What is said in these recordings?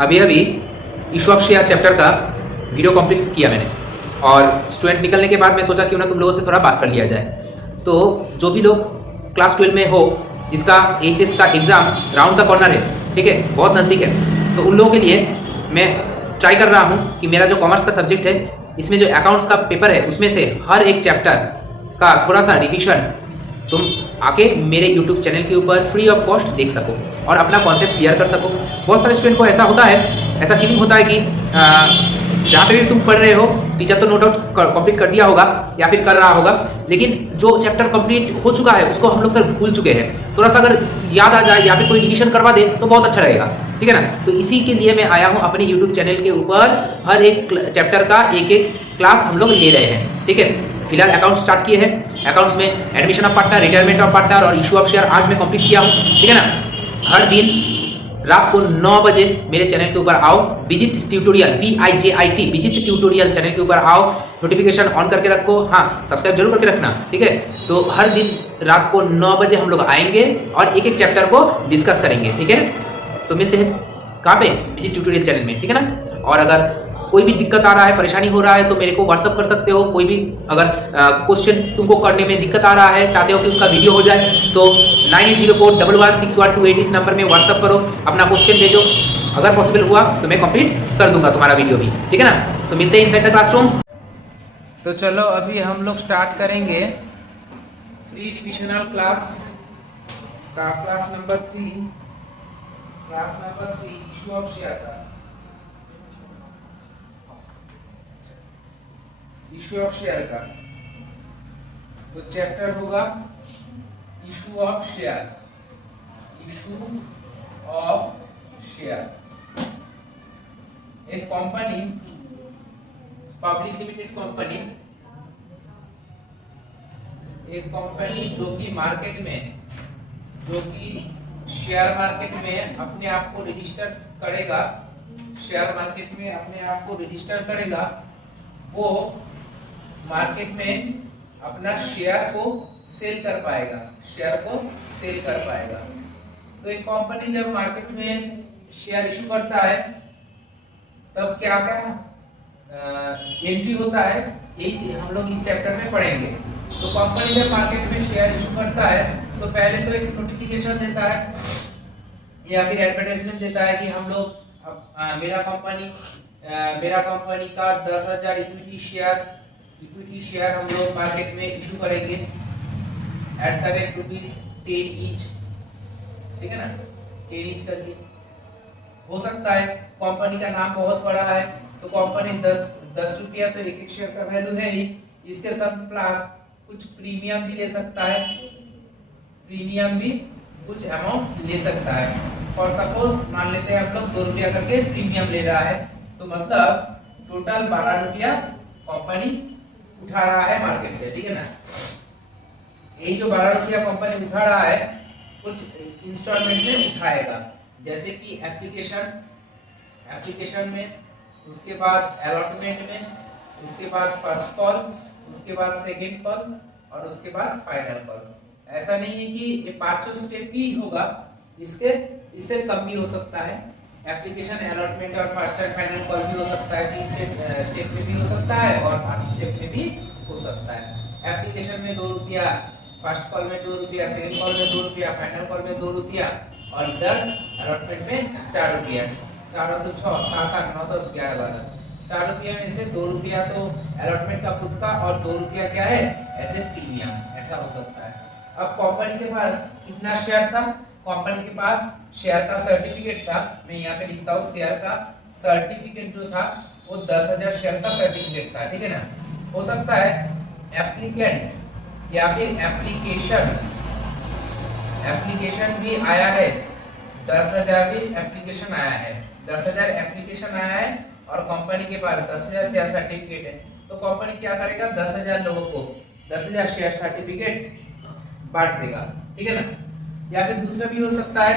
अभी अभी issue of share chapter का वीडियो कंप्लीट किया मैंने, और स्टूडेंट निकलने के बाद मैं सोचा क्यों ना तुम लोगों से थोड़ा बात कर लिया जाए। तो जो भी लोग क्लास 12 में हो, जिसका एचएस का एग्ज़ाम राउंड का कॉर्नर है, ठीक है, बहुत नज़दीक है, तो उन लोगों के लिए मैं ट्राई कर रहा हूँ कि मेरा जो कॉमर्स का सब्जेक्ट है, इसमें जो अकाउंट्स का पेपर है, उसमें से हर एक चैप्टर का थोड़ा सा रिविजन तुम आके मेरे YouTube चैनल के ऊपर फ्री ऑफ कॉस्ट देख सको और अपना कॉन्सेप्ट क्लियर कर सको। बहुत सारे स्टूडेंट को ऐसा होता है, ऐसा फीलिंग होता है कि जहाँ पे भी तुम पढ़ रहे हो टीचर तो नो डाउट कंप्लीट कर दिया होगा या फिर कर रहा होगा, लेकिन जो चैप्टर कंप्लीट हो चुका है उसको हम लोग सर भूल चुके हैं। थोड़ा सा अगर याद आ जाए या फिर कोई रिविजन करवा दे तो बहुत अच्छा रहेगा, ठीक है ना। तो इसी के लिए मैं आया हूँ अपने यूट्यूब चैनल के ऊपर, हर एक चैप्टर का एक एक क्लास हम लोग ले रहे हैं, ठीक है। फिलहाल अकाउंट स्टार्ट किए हैं, अकाउंट्स में admission of partner, retirement of partner और इशू ऑफ शेयर आज मैं कंप्लीट किया हूँ, ठीक है ना। हर दिन रात को 9 बजे मेरे चैनल के ऊपर आओ, visit tutorial BIJIT visit tutorial channel के ऊपर आओ, नोटिफिकेशन ऑन करके रखो, हाँ सब्सक्राइब जरूर करके रखना, ठीक है। तो हर दिन रात को 9 बजे हम लोग आएंगे और एक एक चैप्टर को डिस्कस करेंगे, ठीक है। तो मिलते हैं कहाँ पे, विजिट ट्यूटोरियल चैनल में, ठीक है ना। और अगर कोई भी दिक्कत आ रहा है, परेशानी हो रहा है तो मेरे को व्हाट्सअप कर सकते हो। कोई भी अगर क्वेश्चन तुमको करने में दिक्कत आ रहा है, चाहते हो कि उसका वीडियो हो जाए, तो 9804116128 इस नंबर में व्हाट्सअप करो, अपना क्वेश्चन भेजो। अगर पॉसिबल हुआ तो मैं कंप्लीट कर दूंगा तुम्हारा वीडियो भी, ठीक है ना। तो मिलते हैं इनसाइड द क्लासरूम। तो चलो अभी हम लोग स्टार्ट करेंगे फ्री डिविजनल क्लास का, class number 3 issue of share का, इशू ऑफ शेयर का। तो चैप्टर होगा issue of share, issue of share. एक कंपनी, पब्लिक लिमिटेड कंपनी, एक कंपनी जो कि मार्केट में, जो कि शेयर मार्केट में अपने आप को रजिस्टर करेगा, शेयर मार्केट में अपने आप को रजिस्टर करेगा, वो मार्केट में अपना शेयर को सेल कर पाएगा, शेयर को सेल कर पाएगा। तो एक कंपनी जब मार्केट में शेयर इशू करता है तब क्या क्या एंट्री होता है, यही हम लोग इस चैप्टर में पढ़ेंगे। तो कंपनी जब मार्केट में शेयर इशू करता है तो पहले तो एक नोटिफिकेशन देता है या फिर एडवर्टाइजमेंट देता है कि हम लोग मेरा कंपनी का 10,000 इक्विटी शेयर हम लोग मार्केट में इशू करेंगे ₹10 ईच, ठीक है ना, 10 ईच करके। हो सकता है कंपनी का नाम बहुत बड़ा है तो कंपनी 10 रुपया तो एक शेयर का वैल्यू है ही, इसके साथ प्लस कुछ प्रीमियम भी ले सकता है, प्रीमियम भी कुछ अमाउंट ले सकता है। फॉर सपोज मान लेते हैं हम लोग 2 रुपया करके प्रीमियम ले रहा है, तो मतलब टोटल 12 रुपया कंपनी उठा रहा है मार्केट से, ठीक है ना। यही जो 12 रुपया कंपनी उठा रहा है कुछ इंस्टॉलमेंट में उठाएगा, जैसे कि एप्लीकेशन में, उसके बाद अलॉटमेंट में, उसके बाद फर्स्ट कॉल, उसके बाद सेकंड कॉल और उसके बाद फाइनल कॉल। ऐसा नहीं है कि ये पांचों स्टेप ही होगा, इससे कम भी हो सकता है। एप्लीकेशन, अलॉटमेंट और फर्स्ट एंड फाइनल कॉल भी हो सकता है, 3 स्टेप में भी हो सकता है और 5 स्टेप में भी हो सकता है। एप्लीकेशन में 2 रुपया, फर्स्ट कॉल में 2 रुपया, सेकंड कॉल में 2 रुपया, फाइनल कॉल में 2 रुपया और इधर अलॉटमेंट में 4 रुपया। 4 और 2 6, 7 8 9 10 11 12। 4 रुपया में से 2 रुपया तो अलॉटमेंट का खुद का और 2 रुपया क्या है ऐसे प्रीमियम, ऐसा हो सकता है। अब कंपनी के पास कितना शेयर था, कंपनी के पास शेयर का सर्टिफिकेट था, मैं यहाँ पे लिखता हूँ शेयर का सर्टिफिकेट जो था वो 10,000 शेयर का सर्टिफिकेट था, ठीक है ना। हो सकता है एप्लीकेंट या फिर एप्लीकेशन भी आया है, 10,000 भी एप्लीकेशन आया है, 10,000 एप्लीकेशन आया है और कंपनी के पास 10,000 शेयर सर्टिफिकेट है। तो कंपनी क्या करेगा, 10,000 लोगों को 10,000 शेयर सर्टिफिकेट बांट देगा, ठीक है ना। या फिर दूसरा भी हो सकता है,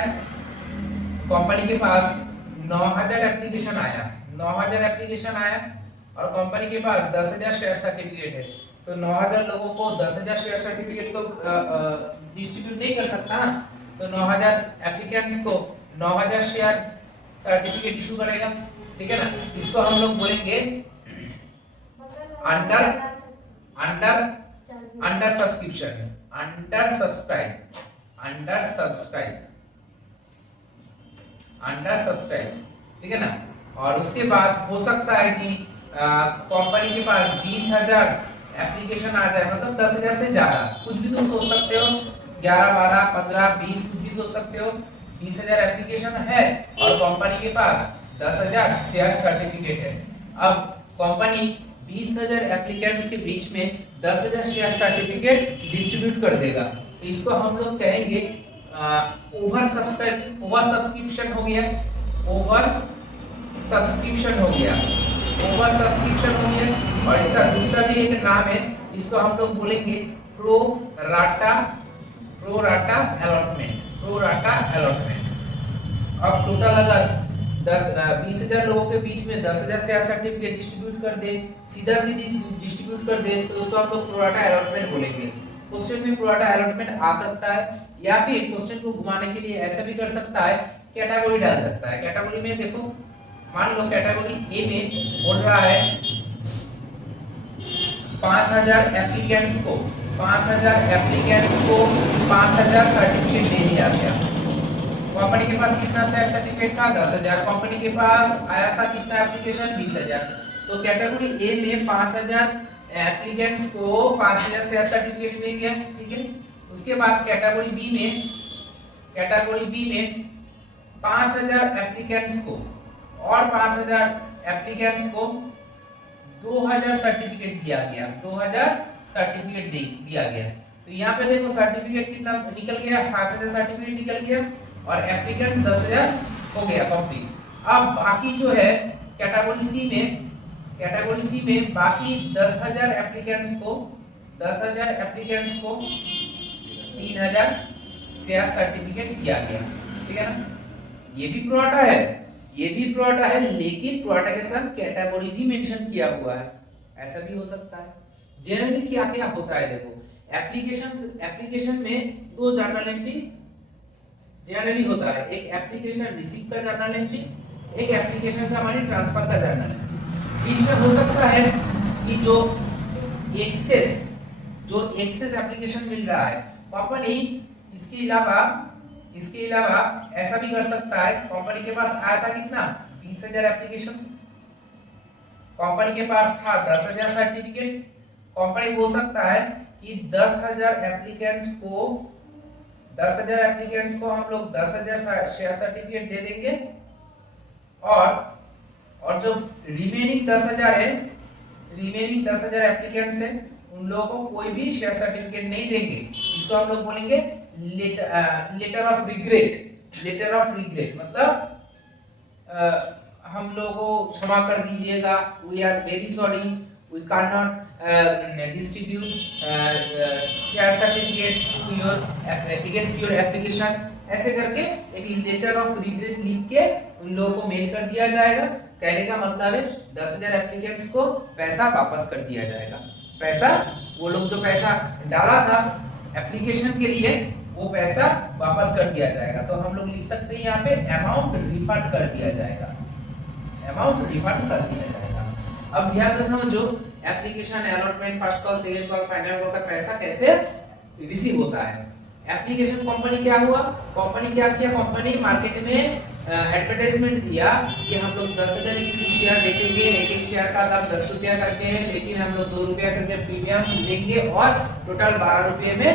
कंपनी के पास 9,000 एप्लीकेशन आया, 9,000 एप्लीकेशन आया और कंपनी के पास 10,000 शेयर सर्टिफिकेट है, तो 9,000 लोगों को 10,000 शेयर सर्टिफिकेट तो डिस्ट्रीब्यूट नहीं कर सकता ना। तो 9,000 एप्लीकेंट्स को 9,000 शेयर सर्टिफिकेट इशू करेगा, ठीक है ना। इसको हम लोग बोलेंगे under under under subscription, under subscribe, under subscribe, under subscribe, ठीक है ना। और उसके बाद हो सकता है कि कंपनी के पास 20,000 एप्लीकेशन आ जाए, मतलब 10,000 से ज्यादा, कुछ भी तुम सोच सकते हो, 11, 12, 15, 20 कुछ भी सोच सकते हो। 20,000 एप्लीकेशन है और कंपनी के पास 10,000 शेयर सर्टिफिकेट है। अब कंपनी 20,000 एप्लीकेंट्स के बीच में 10,000 शेयर सर्टिफिकेट डिस्ट्रीब्यूट कर देगा। इसको हम लोग कहेंगे ओवर सब्सक्रिप्शन हो गया, ओवर सब्सक्रिप्शन हो गया, ओवर सब्सक्रिप्शन हो गया। और इसका दूसरा भी एक नाम है, इसको हम लोग बोलेंगे pro rata allotment, pro rata allotment. अब टोटल अगर 20,000 लोगों के बीच में 10,000 शेयर सर्टिफिकेट डिस्ट्रीब्यूट कर दे, सीधा सीधी डिस्ट्रीब्यूट कर दे, तो उसको हम लोग प्रो राटा अलॉटमेंट बोलेंगे। क्वेश्चन में प्रो राटा अलॉटमेंट आ सकता है, या फिर क्वेश्चन को घुमाने के लिए ऐसा भी कर सकता है, कैटेगरी डाल सकता है। कैटेगरी में देखो, मान लो कैटेगरी ए में बोल रहा है 5,000 एप्लीकेंट्स को 5,000 सर्टिफिकेट दे दिया गया। कंपनी के पास कितना शेयर सर्टिफिकेट था? 10,000। कंपनी के पास आया था कितना एप्लीकेशन? 20,000। तो कैटेगरी ए में 5,000 एप्लीकेंट्स को 5,000 शेयर सर्टिफिकेट मिल गया, ठीक है। उसके बाद कैटेगरी बी में 5,000 एप्लीकेंट्स को और 5,000 एप्लीकेंट्स को 2,000 सर्टिफिकेट दिया गया, 2,000 सर्टिफिकेट दिया गया। तो यहाँ पे देखो सर्टिफिकेट कितना निकल गया? 7,000 सर्टिफिकेट निकल गया और एप्लीकेंट 10,000 हो गया कंप्लीट। अब बाकी जो है कैटेगरी सी में बाकी 10,000 एप्लीकेंट्स को 3,000 शेयर सर्टिफिकेट दिया गया, ठीक है ना। ये भी प्रोडाटा है, लेकिन प्रोडाटा के साथ कैटेगरी भी मेंशन किया हुआ है, ऐसा भी हो सकता है। जनरली क्या क्या होता है देखो, एप्लीकेशन में दो जर्नल एंट्री जनरली होता है, एक एप्लीकेशन रिसीव का जर्नल एंट्री, एक एप्लीकेशन का मनी ट्रांसफर का जर्नल एंट्री। बीच में हो सकता है कि जो एक्सेस एप्लीकेशन मिल रहा है कंपनी, इसके अलावा ऐसा भी कर सकता है, कंपनी के पास आया था कितना? 20,000 एप्लीकेशन, कंपनी के पास था 10,000 सर्टिफिकेट। कंपनी बोल सकता है कि 10,000 एप्लीकेंट्स को हम लोग 10,000 शेयर सर्टिफिकेट दे देंगे, और जो रिमेनिंग 10,000 एप्लीकेंट्स है उन लोगों को कोई भी शेयर सर्टिफिकेट नहीं देंगे। इसको हम लोग बोलेंगे लेटर ऑफ रिग्रेट, मतलब हम लोगों को क्षमा कर दीजिएगा, we are very sorry, we can not distribute share certificate against your application, ऐसे करके एक लेटर ऑफ रिग्रेट लिख के उन लोगों को मेल कर दिया जाएगा। कहने का मतलब है 10,000 एप्लीकेंट्स को पैसा वापस कर दिया जाएगा। पैसा, वो लोग जो पैसा डाला था एप्लीकेशन के लिए, वो पैसा वापस कर दिया जाएगा। तो हम लोग लिख सकते हैं यहाँ पे अमाउंट रिफंड कर दिया जाएगा, अमाउंट रिफंड कर दिया जाएगा। अब ध्यान से समझो, application allotment, first call, second call, final call का पैसा कैसे रिसीव होता है। एप्लीकेशन कंपनी क्या हुआ, कंपनी क्या किया, कंपनी मार्केट में एडवर्टाइजमेंट दिया कि हम लोग 10,000 इक्विटी शेयर बेचेंगे, एक शेयर का दाम 10 रुपया करके है, लेकिन हम लोग 2 रुपया करके प्रीमियम लेंगे और टोटल 12 रुपये में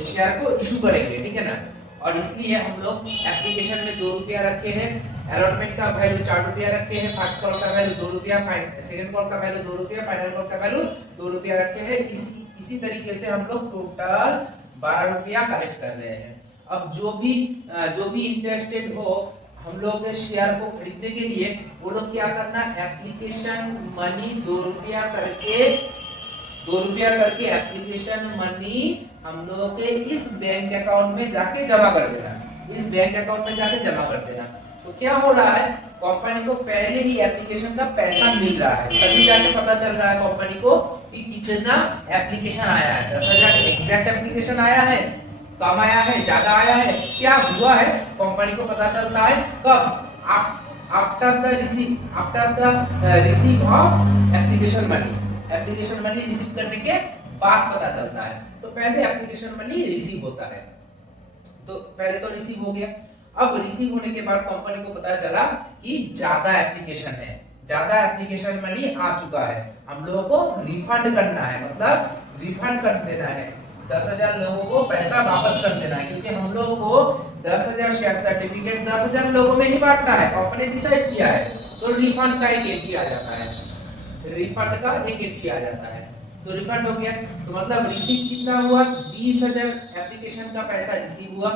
शेयर को इशू करेंगे, ठीक है ना। और इसलिए हम लोग एप्लीकेशन में 2 रुपया रखे हैं, अलॉटमेंट का वैल्यू 4 रुपया रखे हैं, फर्स्ट कॉल का वैल्यू 2 रुपया, सेकंड कॉल का वैल्यू 2 रुपया, फाइनल कॉल का वैल्यू 2 रुपया रखे हैं। इसी तरीके से हम लोग टोटल 12 रुपया कलेक्ट कर रहे हैं। अब जो भी इंटरेस्टेड हो हम लोग के शेयर को खरीदने के लिए, वो लोग क्या करना, एप्लीकेशन मनी 2 रुपया करके एप्लीकेशन मनी हम लोगों के इस बैंक अकाउंट में जाके जमा कर देना, तो क्या हो रहा है, कंपनी को पहले ही एप्लीकेशन का पैसा मिल रहा है, तभी जाके पता चल रहा है कंपनी को कि कितना एप्लीकेशन आया है। 10,000 एग्जैक्ट एप्लीकेशन आया है, कम आया है, ज्यादा आया है, क्या हुआ है, कंपनी को पता चलता है कब, after the receive of application money, application money receive करने के बाद पता चलता है। तो पहले एप्लीकेशन मनी रिसीव होता है, तो पहले तो रिसीव हो गया। अब रिसीव होने के बाद कंपनी को पता चला कि ज्यादा एप्लीकेशन है, ज्यादा एप्लीकेशन मनी आ चुका है, हम लोगों को रिफंड करना है, मतलब रिफंड कर देना है, 10,000 लोगों को पैसा वापस कर देना है, क्योंकि हम लोगों को 10,000 शेयर सर्टिफिकेट 10,000 लोगों में ही बांटना है, कंपनी डिसाइड किया है। तो रिफंड का एक एंट्री आ जाता है, रिफंड का एक एंट्री आ जाता है। तो रिफंड हो गया, तो मतलब रिसीव कितना हुआ, 20,000 एप्लीकेशन का पैसा रिसीव हुआ।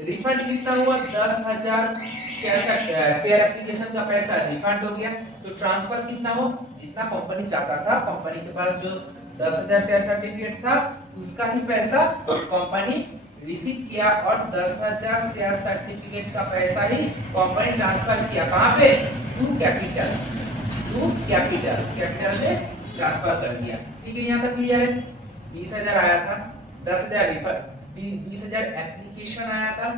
रिफंड कितना हुआ, 10,000 शेयर एप्लीकेशन का पैसा रिफंड हो गया। तो ट्रांसफर कितना हो, जितना कंपनी चाहता था, कंपनी के पास जो 10,000 शेयर सर्टिफिकेट था उसका ही पैसा कंपनी रिसीव किया, और 10,000 शेयर सर्टिफिकेट का पैसा ही कंपनी ट्रांसफर किया, कहां पे, to capital, to capital, capital में ट्रांसफर कर दिया। ठीक है, यहाँ तक क्लियर है। 20,000 आया था, 10,000 रिफंड, 20,000 एप्लीकेशन आया था,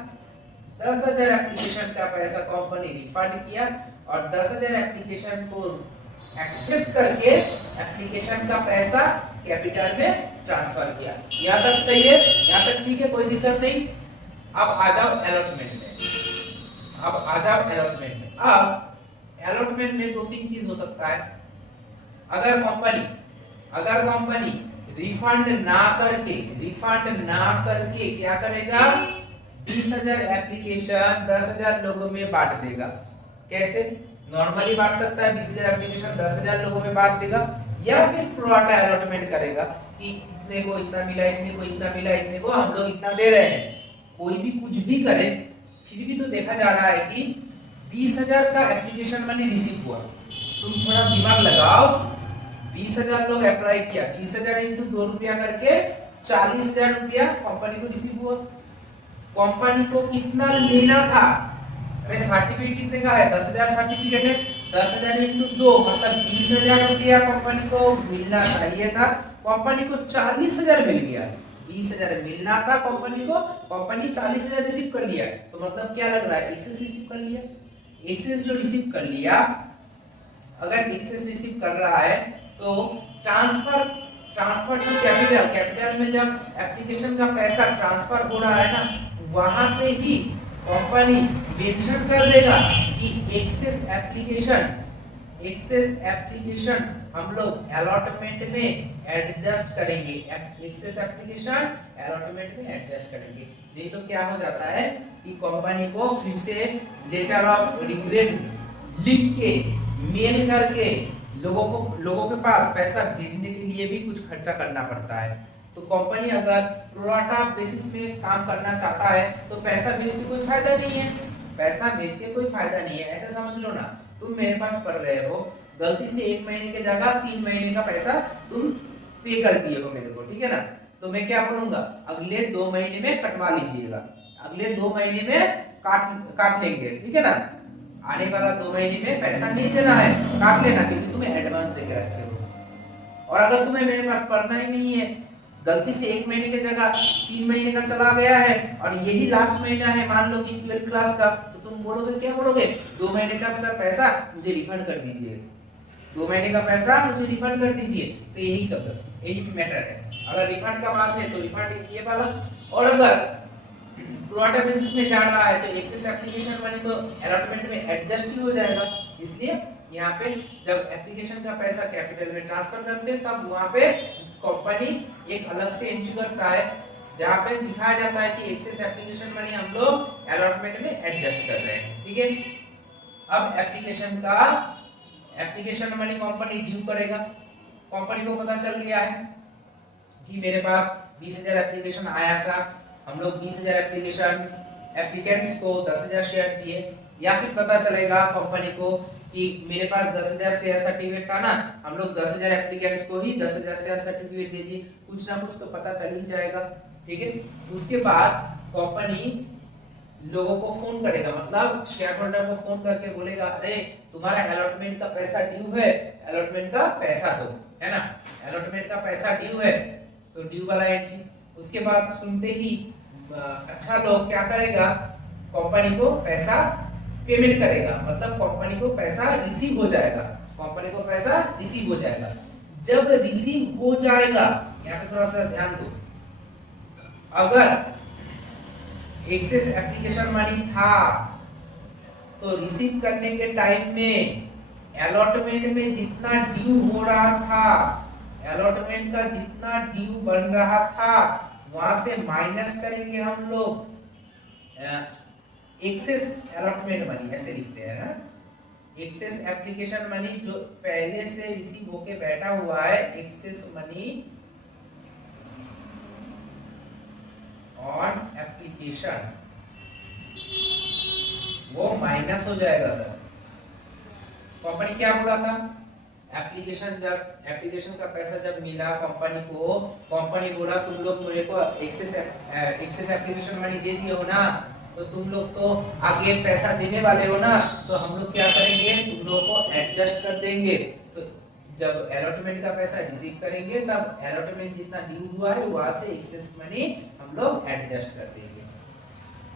10,000 एप्लीकेशन का पैसा कंपनी रिफंड किया, और 10,000 एप्लीकेशन को एक्सेप्ट करके एप्लीकेशन का पैसा कैपिटल में ट्रांसफर किया। यहाँ तक सही है, यहाँ तक ठीक है, कोई दिक्कत नहीं। अब आ जाओ अलॉटमेंट में, अब आ जाओ अलॉटमेंट में। अब अलॉटमेंट में दो तीन चीज हो सकता है। अगर कंपनी रिफंड ना करके क्या करेगा, 20,000 एप्लीकेशन 10,000 लोगों में बांट देगा। कैसे, नॉर्मली बांट सकता है, 20,000 एप्लीकेशन 10,000 लोगों में बांट देगा, या फिर प्रोराटा अलॉटमेंट करेगा कि इतने को इतना मिला, इतने को इतना मिला, इतने को हम लोग इतना दे रहे हैं। कोई भी कुछ भी करे, फिर भी तो देखा जा रहा है कि 20,000 का एप्लीकेशन मनी रिसीव हुआ। तुम थोड़ा दिमाग लगाओ, 20,000 लोग अप्लाई किया, 20,000 इंटू 2 रुपया करके 40,000 रुपया कंपनी को रिसीव हुआ। कंपनी को कितना लेना था, अरे सर्टिफिकेट कितने का है, 10,000 सर्टिफिकेट है, 10,000 इंटू 2 मतलब 20,000 रुपया कंपनी को मिलना चाहिए था, कंपनी को 40,000 मिल गया। 20,000 मिलना था कंपनी को, कंपनी 40,000 रिसीव कर लिया। तो मतलब क्या लग रहा है, एक्सेस रिसीव कर लिया। एक्सेस जो रिसीव कर लिया, अगर एक्सेस रिसीव कर रहा है तो ट्रांसफर टू कैपिटल, कैपिटल में जब एप्लीकेशन का पैसा ट्रांसफर हो रहा है ना, वहां पे ही कंपनी मेंशन कर देगा कि एक्सेस एप्लीकेशन हम लोग अलॉटमेंट में एडजस्ट करेंगे, एक्सेस एप्लीकेशन अलॉटमेंट में एडजस्ट करेंगे। नहीं तो क्या हो जाता है कि कंपनी को फिर से लेटर ऑफ रिग्रेट लिख के मेल करके लोगों के पास पैसा भेजने के लिए भी कुछ खर्चा करना पड़ता है। तो कंपनी अगर प्रोराटा बेसिस में काम करना चाहता है तो पैसा भेज के कोई फायदा नहीं है, पैसा भेज के कोई फायदा नहीं है। ऐसे समझ लो ना, तुम मेरे पास पढ़ रहे हो, गलती से 1 महीने की जगह 3 महीने का पैसा तुम पे कर दिए हो मेरे को, ठीक है ना। तो मैं क्या बोलूंगा, अगले 2 महीने में कटवा लीजिएगा, अगले 2 महीने में काट लेंगे, ठीक है ना। आने वाला 2 महीने में पैसा नहीं देना है, काट लेना, क्योंकि तुम्हें एडवांस देके रखे हो। और अगर तुम्हें मेरे पास पढ़ना ही नहीं है, गलती से 1 महीने की जगह 3 महीने का चला गया है और यही लास्ट महीना है, मान लो कि 12th क्लास का, तो तुम बोलोगे, क्या बोलोगे, 2 महीने का सर पैसा मुझे रिफंड कर दीजिए, 2 महीने का पैसा मुझे रिफंड कर दीजिए। तो यही मैटर है। अगर रिफंड का बात है तो रिफंड ये वाला, और अगर प्रोराटा बेसिस में जा रहा है तो एक्सेस एप्लीकेशन मनी तो अलॉटमेंट में एडजस्ट ही हो जाएगा। इसलिए यहाँ पे जब एप्लीकेशन का पैसा कैपिटल में ट्रांसफर करते हैं तब वहाँ पे कंपनी एक अलग से एंट्री करता है जहाँ पे दिखाया जाता है कि एक्सेस एप्लीकेशन मनी हम लोग अलॉटमेंट में एडजस्ट कर रहे हैं, ठीक है। अब एप्लीकेशन मनी कंपनी ड्यू करेगा। कंपनी को पता चल गया है कि मेरे पास 20,000 एप्लीकेशन आया था, हम लोग 20,000 एप्लीकेंट्स को 10,000 शेयर दिए, या फिर पता चलेगा कंपनी को कि मेरे पास 10,000 शेयर सर्टिफिकेट था ना, हम लोग 10,000 एप्लीकेंट्स को ही 10,000 शेयर सर्टिफिकेट दे दिए, कुछ ना कुछ तो पता चल ही जाएगा, ठीक है। उसके बाद कंपनी लोगों को फोन करेगा, मतलब शेयर होल्डर को फोन करके बोलेगा, अरे तुम्हारा अलॉटमेंट का पैसा ड्यू है, अलॉटमेंट का पैसा दो, है ना, अलॉटमेंट का पैसा ड्यू है, तो ड्यू वाला एंट्री। उसके बाद सुनते ही अच्छा लोग क्या करेगा, कंपनी को पैसा पेमेंट करेगा, मतलब कंपनी को पैसा रिसीव हो जाएगा, कंपनी को पैसा रिसीव हो जाएगा। जब रिसीव हो जाएगा, यहाँ पे थोड़ा सा ध्यान दो, अगर एक्सेस एप्लीकेशन मनी था तो रिसीव करने के टाइम में अलॉटमेंट में जितना ड्यू हो रहा था, अलॉटमेंट का जितना ड्यू बन रहा था वहां से माइनस करेंगे हम लोग एक्सेस अलॉटमेंट मनी, ऐसे लिखते हैं ना, एक्सेस एप्लीकेशन मनी जो पहले से रिसीव होके बैठा हुआ है, एक्सेस मनी ऑन एप्लीकेशन, वो माइनस हो जाएगा सर। कंपनी क्या बोला था, एप्लीकेशन का पैसा जब मिला कंपनी को, कंपनी बोला तुम लोग मेरे को एक्सेस एप्लीकेशन मनी दे दिए हो ना, तो तुम लोग तो आगे पैसा देने वाले हो ना, तो हम लोग क्या करेंगे, तुम लोगों को एडजस्ट कर देंगे। तो जब अलॉटमेंट का पैसा रिसीव करेंगे तब अलॉटमेंट जितना ड्यू हुआ है वहां से एक्सेस मनी हम लोग एडजस्ट कर देंगे।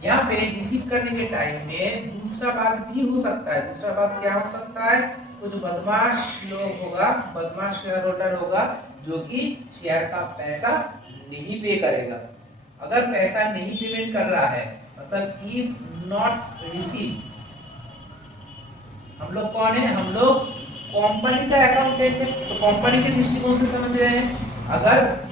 यहाँ पे रिसीव करने के टाइम में दूसरा बात भी हो सकता है। दूसरा बात क्या हो सकता है, कुछ बदमाश लोग होगा, बदमाश शेयर होल्डर होगा जो कि शेयर का पैसा नहीं पे करेगा। अगर पैसा नहीं पेमेंट कर रहा है, मतलब इफ नॉट रिसीव, हम लोग कौन है, हम लोग कंपनी का अकाउंटेंट है, तो कंपनी के दृष्टिकोण से समझ रहे हैं। अगर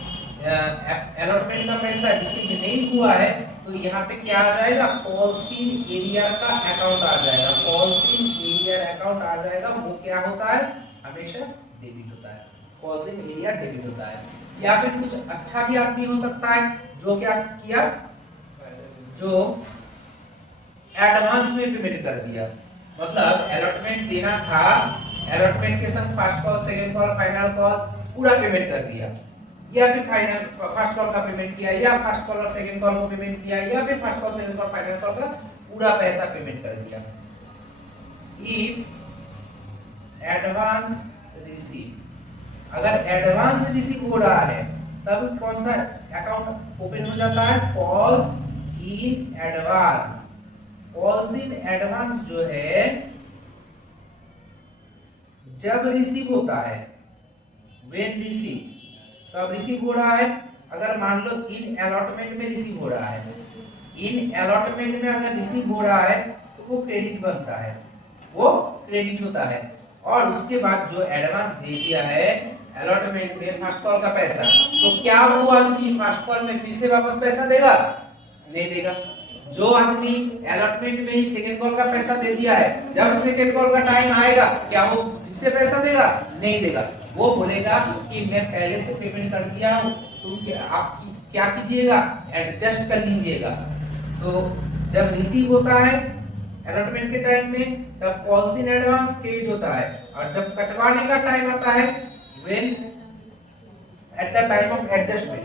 अलॉटमेंट का पैसा रिसीव नहीं हुआ है तो यहाँ पे क्या आ जाएगा, कॉल्स इन एरियर का अकाउंट आ जाएगा, कॉल्स इन एरियर अकाउंट आ जाएगा। वो क्या होता है, हमेशा डेबिट होता है, कॉल्स इन एरियर डेबिट होता है। या फिर कुछ अच्छा भी आदमी हो सकता है जो क्या किया, जो एडवांस में पेमेंट कर दिया, मतलब अलॉटमेंट देना था, अलॉटमेंट के संग first call, second call, final call पूरा पेमेंट कर दिया, या फिर फाइनल फर्स्ट कॉल का पेमेंट किया, या फर्स्ट कॉल और सेकंड कॉल को पेमेंट किया, या फिर first call, second call, final call का पूरा पैसा पेमेंट कर दिया। इफ एडवांस रिसीव, अगर एडवांस रिसीव हो रहा है तब कौन सा अकाउंट ओपन हो जाता है, calls in advance. Calls in advance जो है जब रिसीव होता है, व्हेन रिसीव, तो अब रिसीव हो रहा है, अगर मान लो इन अलॉटमेंट में रिसीव हो रहा है, इन अलॉटमेंट में अगर रिसीव हो रहा है तो वो क्रेडिट बनता है, वो क्रेडिट होता है। और उसके बाद जो एडवांस दे दिया है अलॉटमेंट में फर्स्ट कॉल का पैसा, तो क्या वो आदमी फर्स्ट कॉल में फिर से वापस पैसा देगा, नहीं देगा। जो आदमी अलॉटमेंट में ही सेकंड कॉल का पैसा दे दिया है, जब सेकंड कॉल का टाइम आएगा क्या वो फिर से पैसा देगा, नहीं देगा। वो बोलेगा कि मैं पहले से पेमेंट कर दिया हूं, तुम आप क्या कीजिएगा, एडजस्ट कर लीजिएगा। तो जब रिसीव होता है अलॉटमेंट के टाइम में तब कॉल्स इन एडवांस क्रेडिट होता है, और जब कटवाने का टाइम आता है, when at the time of adjustment,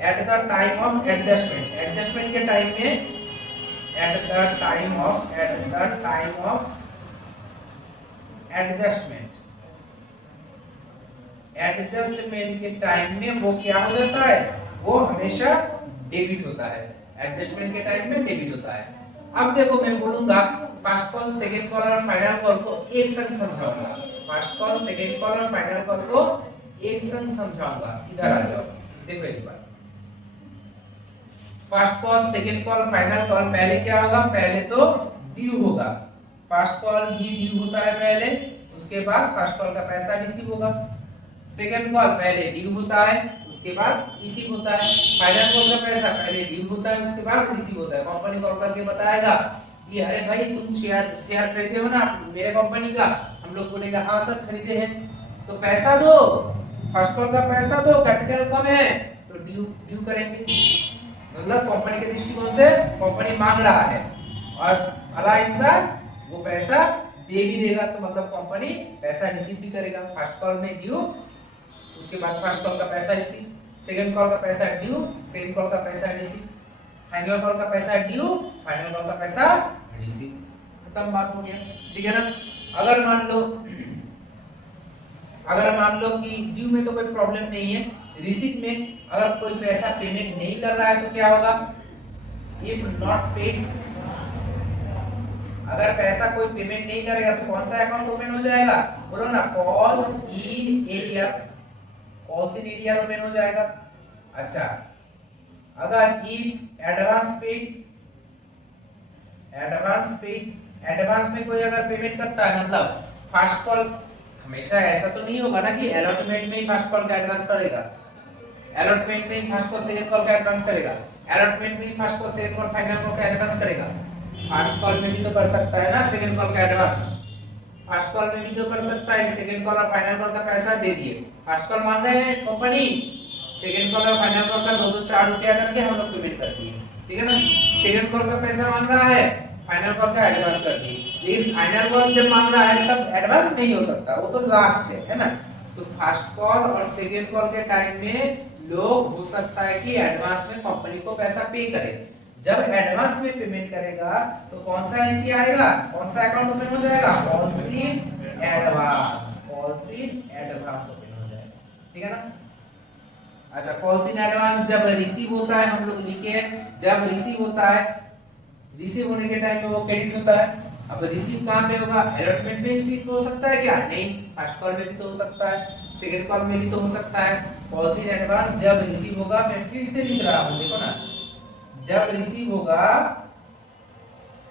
at the time of adjustment, adjustment के टाइम में, at the time of adjustment, adjustment के टाइम में वो क्या हो जाता है, वो हमेशा डेबिट होता है, एडजस्टमेंट के टाइम में डेबिट होता है। अब देखो मैं बोलूंगा फर्स्ट कॉल, सेकंड कॉल और फाइनल कॉल को एक संग समझाऊंगा, फर्स्ट कॉल, सेकंड कॉल और फाइनल कॉल को एक संग समझाऊंगा। इधर आ जाओ, देखो एक बार, first call, second call, final call, पहले क्या होगा, पहले तो ड्यू होगा, फर्स्ट कॉल भी ड्यू होता है पहले, उसके बाद फर्स्ट कॉल का पैसा रिसीव होगा। सेकंड कॉल पहले ड्यू होता है, उसके बाद रिसीव होता है। फाइनल कॉल का पैसा पहले ड्यू होता है, उसके बाद रिसीव होता है। कंपनी कॉल करके बताएगा कि अरे भाई तुम शेयर खरीदे हो ना मेरे कंपनी का, हम लोग बोलेगा हाँ सर खरीदे हैं, तो पैसा दो, फर्स्ट कॉल का पैसा दो, कैपिटल कम है तो ड्यू करेंगे, मतलब कंपनी के दृष्टिकोण से कंपनी मांग रहा है और भला इंसान वो पैसा दे भी देगा, तो मतलब कंपनी पैसा रिसीव भी करेगा। फर्स्ट कॉल में ड्यू, उसके बाद फर्स्ट कॉल का पैसा रिसीव, सेकंड कॉल का पैसा ड्यू, सेकंड कॉल का पैसा रिसीव, फाइनल कॉल का पैसा ड्यू, फाइनल कॉल का पैसा रिसीव, खत्म बात हो गया, ठीक है ना। अगर मान लो कि ड्यू में तो कोई प्रॉब्लम नहीं है, रिसीव में अगर कोई पैसा पेमेंट नहीं कर रहा है तो क्या होगा, इफ नॉट पेड, अगर पैसा कोई पेमेंट नहीं करेगा तो कौन सा अकाउंट ओपन हो जाएगा? बोलो ना, calls in arrear, calls in arrear open हो जाएगा। अच्छा, अगर इफ एडवांस में कोई अगर पेमेंट करता है, मतलब फास्ट कॉल, हमेशा ऐसा तो नहीं होगा ना कि अलॉटमेंट में ही फास्ट कॉल का एडवांस करेगा, अलॉटमेंट में ही फास्ट कॉल सेकंड कॉल का एडवांस करेगा, अलॉटमेंट में ही first call second call final call का एडवांस करेगा। फास्ट कॉल में भी तो कर सकता है ना सेकंड कॉल का एडवांस, फास्ट कॉल में भी तो कर सकता है, सेकंड कॉल और फाइनल कॉल का पैसा दे दिए। फास्ट कॉल मान रहे हैं कंपनी, सेकंड कॉल और फाइनल कॉल का 2-2 4 रुपया करके हम लोग पेमेंट करती है, ठीक है ना। सेकंड कॉल का पैसा मांग रहा है, फाइनल कॉल का एडवांस करती है। लेकिन फाइनल कॉल जब मांग रहा है तब एडवांस नहीं हो सकता, वो तो लास्ट है ना। तो फास्ट कॉल और सेकंड कॉल के टाइम में लोग हो सकता है कि एडवांस में कंपनी को पैसा पे करे। जब एडवांस में पेमेंट करेगा तो कौन सा एंट्री आएगा, कौन सा अकाउंट ओपन हो जाएगा? Calls in advance, calls in advance open हो जाएगा, ठीक है ना। अच्छा, कॉल्स इन एडवांस जब रिसीव होता है, हम लोग लिखे जब रिसीव होता है, रिसीव होने के टाइम में वो क्रेडिट होता है। अब रिसीव कहां पे होगा? अलॉटमेंट में रिसीव हो सकता है क्या? नहीं, फर्स्ट कॉल में भी तो हो सकता है, सेकंड कॉल में भी तो हो सकता है। कॉल्स इन एडवांस जब रिसीव होगा, मैं फिर से लिख रहा हूं, देखो ना, जब रिसीव होगा,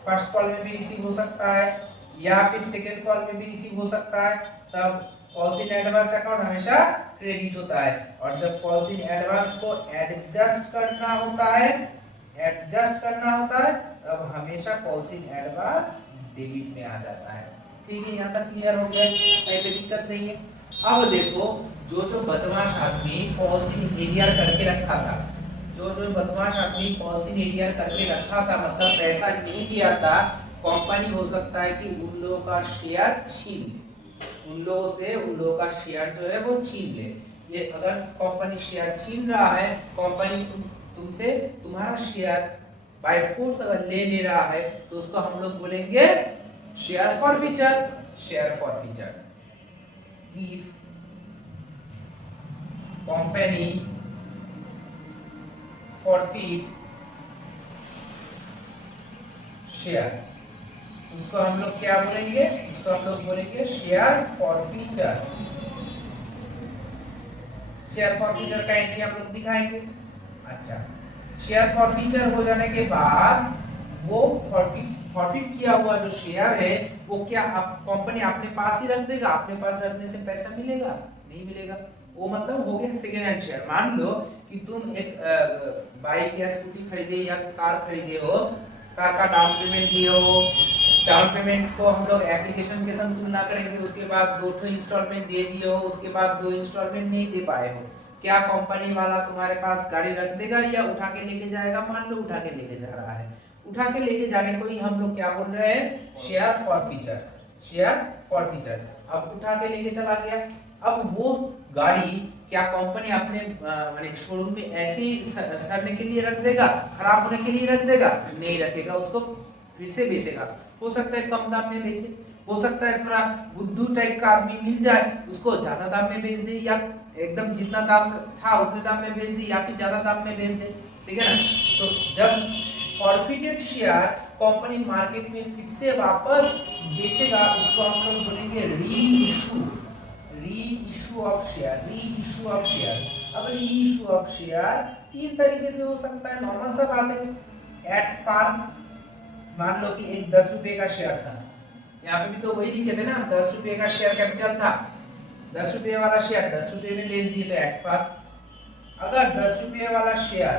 फर्स्ट कॉल में भी रिसीव हो सकता है या फिर सेकंड कॉल में भी रिसीव हो सकता है, तब कॉल्स इन एडवांस अकाउंट हमेशा क्रेडिट होता है। और जब कॉल्स इन एडवांस को एडजस्ट करना होता है, तब हमेशा कॉल्स इन एडवांस डेबिट में आ जाता है, ठीक है। यहाँ तक क्लियर हो गया, कोई दिक्कत नहीं है। अब देखो, जो बदमाश आदमी कॉल्स इन एरियर करके रखा था, जो बदमाश आदमी कॉल्स इन एरियर करके रखा था, मतलब पैसा नहीं दिया था, कंपनी हो सकता है कि उन लोगों का शेयर छीन ले, उन लोगों से उन लोगों का शेयर जो है वो छीन ले। ये अगर कंपनी शेयर छीन रहा है, कंपनी तुमसे तुम्हारा शेयर बाय फोर्स अगर ले रहा है, तो उसको हम लोग बोलेंगे share forfeiture, share forfeiture. If company forfeit share, उसको हम लोग क्या बोलेंगे? उसको हम लोग बोलेंगे शेयर फॉरफीचर। शेयर फॉरफीचर का एंट्री हम लोग दिखाएंगे। अच्छा, शेयर फॉरफीचर हो जाने के बाद वो फॉरफीट किया हुआ जो शेयर है वो क्या कंपनी अपने पास ही रख देगा? अपने पास रखने से पैसा मिलेगा? नहीं मिलेगा। वो मतलब हो गया सेकेंड हैंड शेयर। मान लो कि तुम एक बाइक या स्कूटी खरीदे या कार खरीदे हो, कार का डाउन पेमेंट दिए हो, डाउन पेमेंट को हम लोग एप्लीकेशन के संग तुलना करेंगे, उसके बाद 2 इंस्टॉलमेंट दे दिए हो, उसके बाद 2 इंस्टॉलमेंट नहीं दे पाए हो, क्या कंपनी वाला तुम्हारे पास गाड़ी रख देगा या उठा के लेके जाएगा? मान लो उठा के लेके जा रहा है, उठा के लेके जाने को ही हम लोग क्या बोल रहे हैं? Share forfeiture, share forfeiture. अब उठा के लेके चला गया, अब वो गाड़ी क्या कंपनी अपने माने शोरूम में ऐसे ही सड़ने के लिए रख देगा, खराब होने के लिए रख देगा? नहीं रखेगा, उसको फिर से बेचेगा। हो सकता है कम दाम में बेचे, हो सकता है थोड़ा बुद्धू टाइप का आदमी मिल जाए, उसको ज्यादा दाम में बेच दे, या एकदम जितना दाम था उतने दाम में बेच दे, या फिर ज्यादा दाम में बेच दे, ठीक है ना। तो जब फॉरफिटेड शेयर कंपनी मार्केट में फिर से वापस बेचेगा, उसको हम लोग बोलेंगे री इशू ऑफ शेयर, अब री इशू ऑफ शेयर 3 तरीके से हो सकता है, नॉर्मल सा बात है। एट पार, मान लो कि एक 10 रुपए का शेयर था, यहाँ पे भी तो वही लिखे थे ना, 10 रुपए का शेयर कैपिटल था, 10 रुपए वाला शेयर 10 रुपए में बेच दिए तो एट पार। अगर 10 रुपए वाला शेयर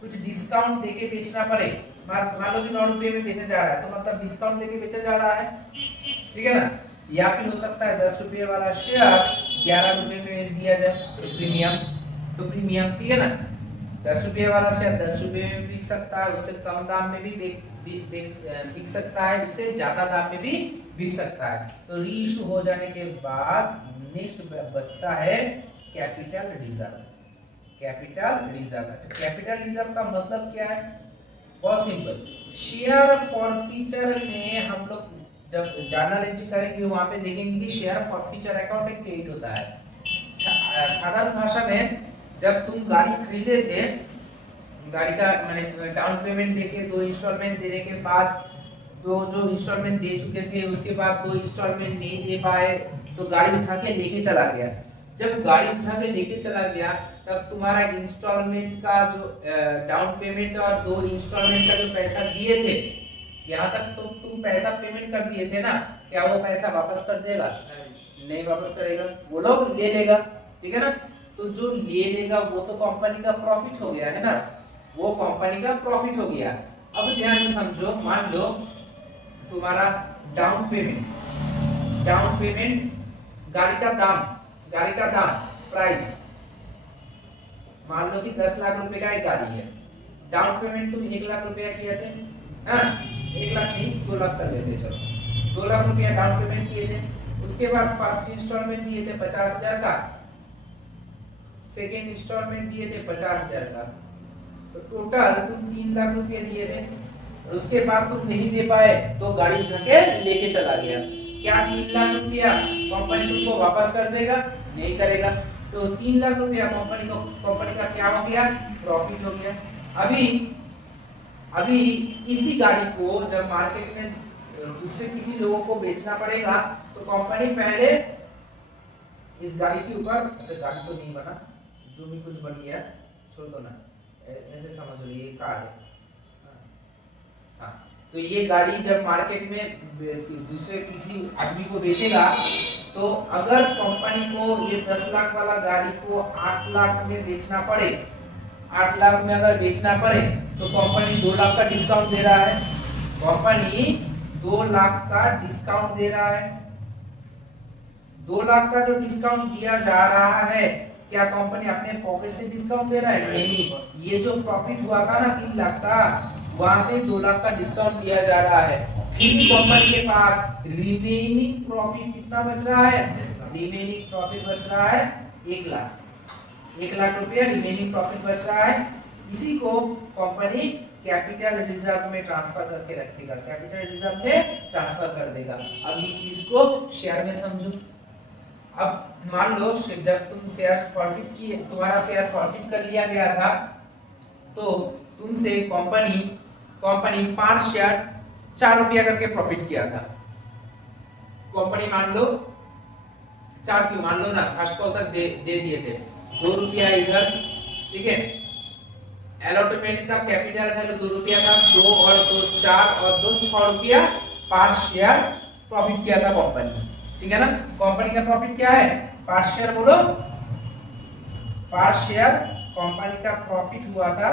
कुछ डिस्काउंट देके बेचना पड़े, मान लो कि 9 रुपए में बेचा जा रहा है, तो मतलब डिस्काउंट देके बेचा जा रहा है, ठीक है ना। या फिर हो सकता है 10 रुपए वाला शेयर 11 रुपए में बेच दिया जाए, तो प्रीमियम, ठीक है ना। 10 रुपए वाला शेयर 10 रुपए में बिक सकता है, उससे कम दाम में भी बिक सकता है, उससे ज्यादा दाम में भी बिक सकता है। तो री इशू हो जाने के बाद नेक्स्ट बचता है कैपिटल रिजर्व। अच्छा, कैपिटल रिजर्व का मतलब क्या है? बहुत सिंपल, शेयर फॉरफीचर में हम लोग जब जर्नल एंट्री करेंगे वहां पे देखेंगे कि शेयर फॉरफीचर अकाउंट एक क्रिएट होता है। साधारण भाषा में जब तुम गाड़ी खरीदे थे, गाड़ी का माने डाउन पेमेंट देके 2 इंस्टॉलमेंट देने के बाद तो जो इंस्टॉलमेंट दे चुके थे उसके बाद 2 इंस्टॉलमेंट नहीं दे पाए तो गाड़ी उठा के लेके चला गया। जब गाड़ी उठा के लेके चला गया तब तुम्हारा इंस्टॉलमेंट का जो डाउन पेमेंट और 2 इंस्टॉलमेंट का जो पैसा दिए थे, यहाँ तक तो तुम पैसा पेमेंट कर दिए थे ना, क्या वो पैसा वापस कर देगा? नहीं वापस करेगा, वो लोग ले लेगा, ठीक है ना। तो जो ले लेगा वो तो कंपनी का प्रॉफिट हो गया है ना, वो कंपनी का प्रॉफिट हो गया। अब ध्यान से समझो, मान लो तुम्हारा डाउन पेमेंट गाड़ी का दाम प्राइस मान लो कि 10 लाख रुपए का एक गाड़ी है, डाउन पेमेंट तुम 1 लाख रुपया किए थे, हाँ 1 लाख नहीं 2 लाख कर लेते, चलो 2 लाख रुपया डाउन पेमेंट किए थे। उसके बाद फर्स्ट इंस्टॉलमेंट दिए थे 50,000 का, सेकेंड इंस्टॉलमेंट दिए थे 50,000 का, तो टोटल तुम 3 लाख रुपए दिए थे। उसके बाद तुम नहीं दे पाए तो गाड़ी उठा के लेके चला गया, क्या 3 लाख रुपया कंपनी तुमको वापस कर देगा? नहीं करेगा। तो 3 लाख रुपया कंपनी का क्या हो गया? प्रॉफिट हो गया। अभी इसी गाड़ी को जब मार्केट में दूसरे किसी लोगों को बेचना पड़ेगा तो कंपनी पहले इस गाड़ी के ऊपर, अच्छा गाड़ी तो नहीं बना, जो भी कुछ बन गया छोड़ दो ना, ऐसे समझ लो ये कार है, हाँ। तो ये गाड़ी जब मार्केट में दूसरे किसी आदमी को बेचेगा तो अगर कंपनी को ये 10 लाख वाला गाड़ी को 8 लाख में बेचना पड़े, 8 लाख में अगर बेचना पड़े तो कंपनी 2 लाख का डिस्काउंट दे रहा है, कंपनी 2 लाख का डिस्काउंट दे रहा है। 2 लाख का जो डिस्काउंट दिया जा रहा है, क्या कंपनी अपने पॉकेट से डिस्काउंट दे रहा है? नहीं, ये जो प्रॉफिट हुआ था ना 3 लाख का, वहां से 2 लाख का डिस्काउंट दिया जा रहा है। फिर भी कंपनी के पास रिमेनिंग प्रॉफिट कितना बच रहा है? रिमेनिंग प्रॉफिट बच रहा है 1 लाख, 1 लाख रुपया रिमेनिंग प्रॉफिट बच रहा है। इसी को कंपनी कैपिटल रिजर्व में ट्रांसफर करके रखेगा, कैपिटल रिजर्व में ट्रांसफर कर देगा। अब इस चीज को शेयर में समझो। अब मान लो जब तुम शेयर फॉरफिट किए, तुम्हारा शेयर फॉरफिट कर लिया गया था, तो तुमसे कंपनी 5 शेयर 4 रुपया करके प्रॉफिट किया था। कंपनी मान लो 4 क्यों, मान लो ना फर्स्ट कॉल तक दे दिए थे 2 रुपया इधर, ठीक है। अलॉटमेंट का कैपिटल वैल्यू 2 रुपया था, 2 और 2 4 और 2 6 रुपया 5 शेयर प्रॉफिट किया था कंपनी, ठीक है ना। कंपनी का प्रॉफिट क्या है? 5 शेयर बोलो, 5 शेयर कंपनी का प्रॉफिट हुआ था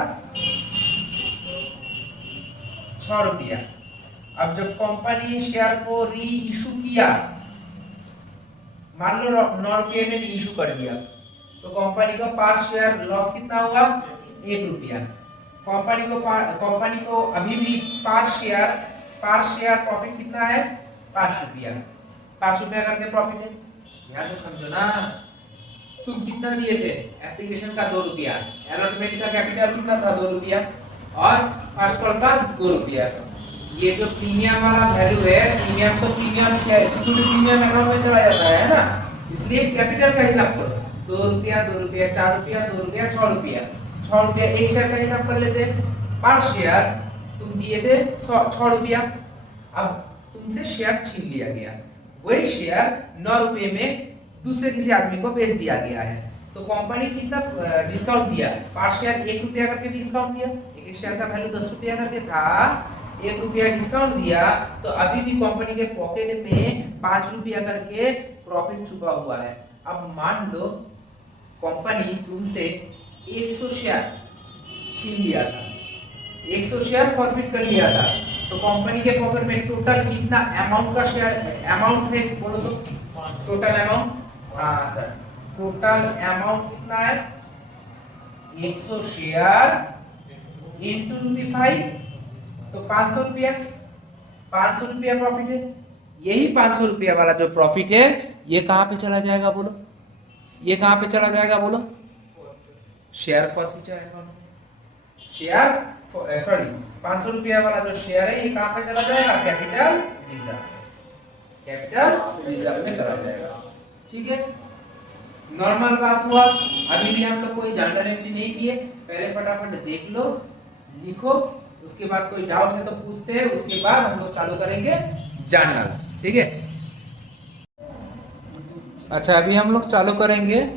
6 रुपया। अब जब कंपनी शेयर को री इशू किया, मान लो 9 रुपये में री इशू कर दिया, तो कंपनी का 5 शेयर लॉस कितना होगा? 1 रुपया। कंपनी को अभी भी 5 शेयर प्रॉफिट कितना है? 5 रुपया, 5 रुपया करके प्रॉफिट है। ध्यान से समझो ना, तुम कितना दिए थे? एप्लीकेशन का 2 रुपया, अलॉटमेंट का कैपिटल कितना था? 2 रुपया, और फर्स्ट कॉल का 2 रुपया। ये जो प्रीमियम वाला वैल्यू है, प्रीमियम तो प्रीमियम सिक्योरिटी प्रीमियम अकाउंट में चला जाता है ना, इसलिए कैपिटल का हिसाब करो। 2 रुपया 2 रुपया 4 रुपया 2 रुपया 6 रुपया, 6 रुपया एक शेयर का हिसाब कर लेते। 5 शेयर तुम दिए थे 6 रुपया, अब तुमसे शेयर छीन लिया गया, वही शेयर 9 रुपये में दूसरे किसी आदमी को बेच दिया गया है, तो कंपनी कितना डिस्काउंट दिया? 5 शेयर 1 रुपया करके डिस्काउंट दिया, एक शेयर का वैल्यू 10 रुपया करके था, 1 रुपया डिस्काउंट दिया, तो अभी भी कंपनी के पॉकेट में 5 रुपया करके प्रॉफिट छुपा हुआ है। अब मान लो कंपनी तुमसे 100 शेयर छीन लिया था, 100 शेयर फॉरफिट कर लिया था, तो कंपनी के पॉकेट में टोटल कितना अमाउंट का शेयर अमाउंट है? बोलो तो टोटल अमाउंट, हाँ सर, टोटल अमाउंट कितना है? 100 शेयर इंटू रुपये 5, तो 500 रुपया, 500 रुपया प्रॉफिट है। यही 500 रुपया वाला जो प्रॉफिट है ये कहाँ पे चला जाएगा बोलो? ये कहाँ पे चला जाएगा बोलो? Share forfeiture account, share sorry 500 रुपया वाला जो शेयर है ये कहाँ पे चला जाएगा? कैपिटल रिजर्व, कैपिटल रिजर्व में चला जाएगा, ठीक है। नॉर्मल बात हुआ। अभी भी हम लोग कोई जनरल एंट्री नहीं किए, पहले फटाफट देख लो, लिखो, उसके बाद कोई डाउट है तो पूछते हैं, उसके बाद हम लोग चालू करेंगे जर्नल। ठीक है, अच्छा अभी हम लोग चालू करेंगे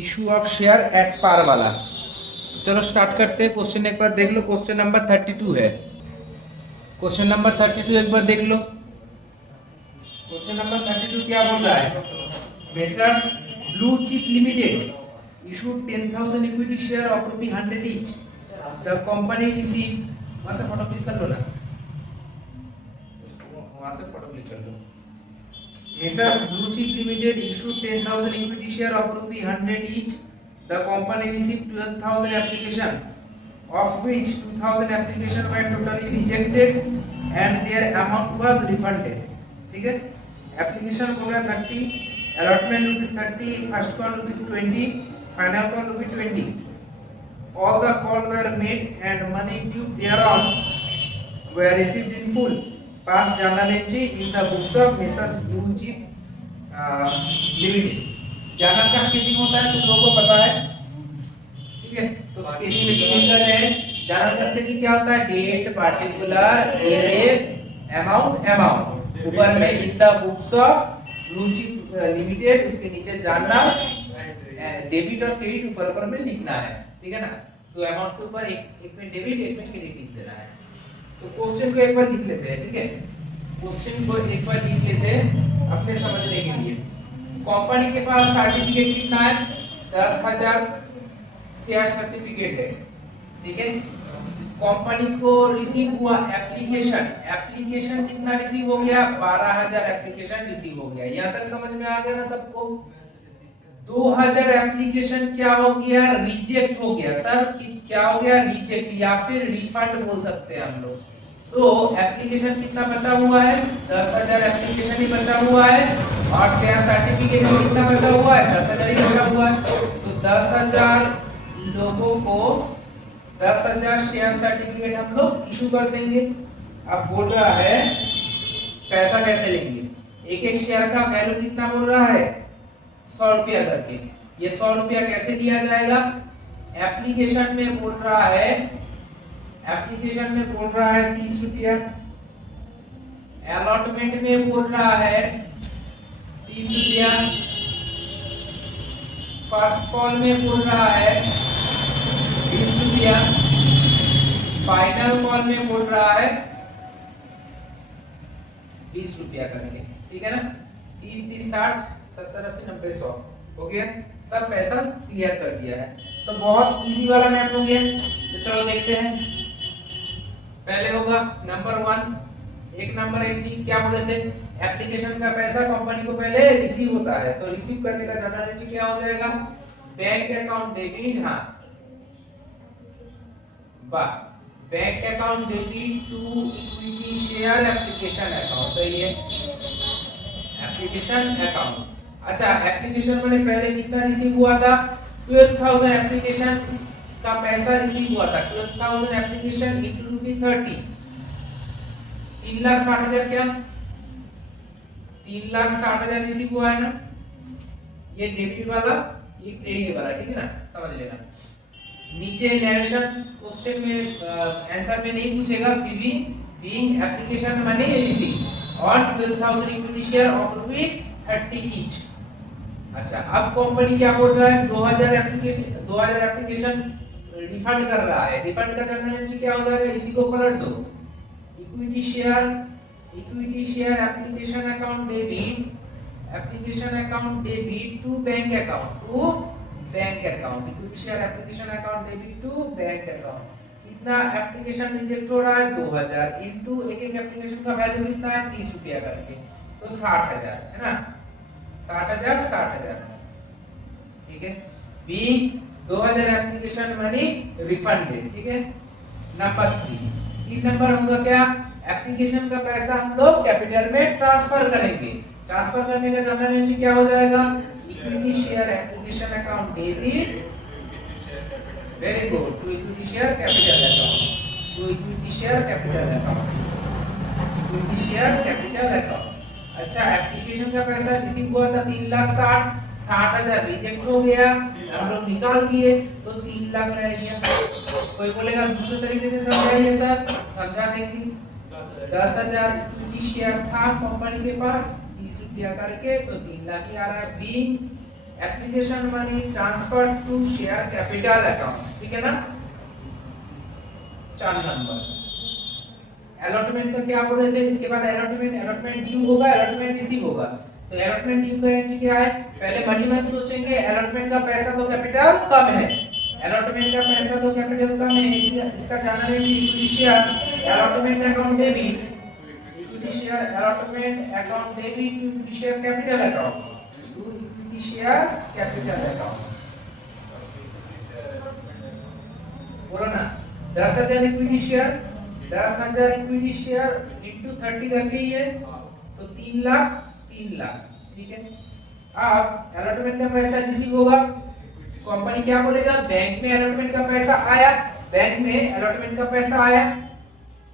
issue of share at par वाला। तो चलो स्टार्ट करते हैं। क्वेश्चन एक बार देख लो, क्वेश्चन नंबर 32 है। क्वेश्चन नंबर 32 एक बार देख लो। क्वेश्चन नंबर 32 क्या बोल रहा है? Messrs blue chip limited issued 10,000 equity share of ₹100 each. The company received, वहाँ से फोटो क्लिक कर लो ना, वहाँ से फोटो क्लिक कर लो। Messrs Blue Chip Limited issued 10,000 equity share of ₹100 each. The company received 12,000 application, of which 2,000 application were totally rejected and their amount was refunded. ठीक है, application बोल रहा है 30, allotment ₹30, first call ₹20, final call ₹20. All the calls were made and money due thereon were received in full. Pass journal entry in the books of Messrs Blue Chip Limited. Journal का sketching होता है, तुम लोगों को पता है। ठीक है, तो स्केचिंग में कर रहे हैं। जर्नल का स्केचिंग क्या होता है? डेट, पार्टिकुलर, डेट, अमाउंट, ऊपर में in the books of blue chip limited, उसके नीचे जर्नल, डेबिट और क्रेडिट ऊपर में लिखना है। ठीक है ना, तो अमाउंट के ऊपर एक में डेबिट, एक में क्रेडिट लिख देना है। तो क्वेश्चन को एक बार लिख लेते हैं। ठीक है, क्वेश्चन को एक बार लिख लेते हैं अपने समझने के लिए। कंपनी के पास सर्टिफिकेट कितना है? 10,000 शेयर सर्टिफिकेट है। ठीक है, कंपनी को रिसीव हुआ एप्लीकेशन कितना रिसीव हो गया? 12,000 एप्लीकेशन रिसीव हो गया। यहाँ तक समझ में आ गया ना सबको? 2,000 एप्लीकेशन क्या हो गया? रिजेक्ट हो गया। सर क्या हो गया? रिजेक्ट या फिर रिफंड बोल सकते हैं हम लोग। तो एप्लीकेशन कितना बचा हुआ है? 10,000 एप्लीकेशन ही बचा हुआ है, और शेयर सर्टिफिकेट में कितना बचा हुआ है? 10,000 ही बचा हुआ है। तो 10,000 लोगों को 10,000 शेयर सर्टिफिकेट हम लोग इशू कर देंगे। अब बोल रहा है पैसा कैसे लेंगे? एक एक शेयर का वैल्यू कितना बोल रहा है? 100 रुपया करके। ये 100 रुपया कैसे दिया जाएगा? एप्लीकेशन में बोल रहा है 30 रुपया, अलॉटमेंट में बोल रहा है 30 रुपया, फर्स्ट कॉल में बोल रहा है 20 रुपया, फाइनल कॉल में बोल रहा है 20 रुपया करके। ठीक है ना, 30, 30, 60, 70, 80, 90, 100 हो गया। सब पैसा क्लियर कर दिया है। तो बहुत इजी वाला मैथ हो गया। तो चलो देखते हैं। पहले होगा नंबर 1, एक नंबर एंट्री क्या बोले थे? एप्लीकेशन का पैसा कंपनी को पहले रिसीव होता है, तो रिसीव करने का जर्नल एंट्री क्या हो जाएगा? बैंक अकाउंट डेबिट, हाँ bank account debit to equity share application account. सही है, एप्लीकेशन अकाउंट। अच्छा, एप्लीकेशन मैंने पहले कितना रिसीव हुआ था? 12,000 एप्लीकेशन का पैसा रिसीव हुआ था। 12,000 एप्लीकेशन into ₹30, 3,60,000 क्या? 3,60,000 रिसीव हुआ है ना। ये डेबिट वाला, ये क्रेडिट वाला। ठीक है ना, समझ लेना। नीचे नरेशन क्वेश्चन में आंसर में नहीं पूछेगा, फिर भी बीइंग एप्लीकेशन मनी रिसीव और 12,000 इक्विटी शेयर ऑफ ₹30 ईच। अच्छा, अब कंपनी क्या बोल रहा है? 2,000 एप्लीकेशन रिफंड कर रहा है। रिफंड का जर्नल एंट्री क्या हो जाएगा? इसी को पलट दो। Equity share application account debit to bank account, equity share application account debit to bank account. कितना एप्लीकेशन रिजेक्ट हो रहा है? 2,000 इनटू एक एप्लीकेशन का वैल्यू कितना है? 30 रुपया करके, तो 60,000 है ना। 60,000। ठीक है, बी 2,000 एप्लीकेशन मनी रिफंडेड। ठीक है, नंबर 3 नंबर होगा क्या? एप्लीकेशन का पैसा हम लोग कैपिटल में ट्रांसफर करेंगे। ट्रांसफर करने का जर्नल एंट्री क्या हो जाएगा? Equity share application account debit, very good, to equity share capital account. अच्छा, एप्लीकेशन का पैसा रिसीव हुआ था 3,60,000, 60,000 रिजेक्ट हो गया, हम लोग निकाल दिए तो 3 लाख रह गया। कोई बोलेगा दूसरे तरीके से समझाइए सर, समझा देंगे। 10,000 इक्विटी शेयर था कंपनी के पास, 30 रुपया करके तो 3 लाख ही आ रहा है। Being application money transfer to share capital account, ठीक है ना। 4 नंबर अलॉटमेंट का क्या बोले थे, इसके बाद अलॉटमेंट ड्यू होगा, अलॉटमेंट रिसीव होगा। तो अलॉटमेंट ड्यू का एंट्री क्या है, पहले मनी में सोचेंगे अलॉटमेंट का पैसा तो कैपिटल कम है, अलॉटमेंट का पैसा तो कैपिटल कम है, इसका जानना है equity share allotment account debit, equity share allotment account debit to equity share capital account, to equity share capital account. बोलो ना 10,000 equity share, 10,000 equity share into 30 करके ही है तो 3 लाख, ठीक है। अब अलॉटमेंट का पैसा रिसीव होगा, कंपनी क्या बोलेगा, बैंक में अलॉटमेंट का पैसा आया, बैंक में अलॉटमेंट का पैसा आया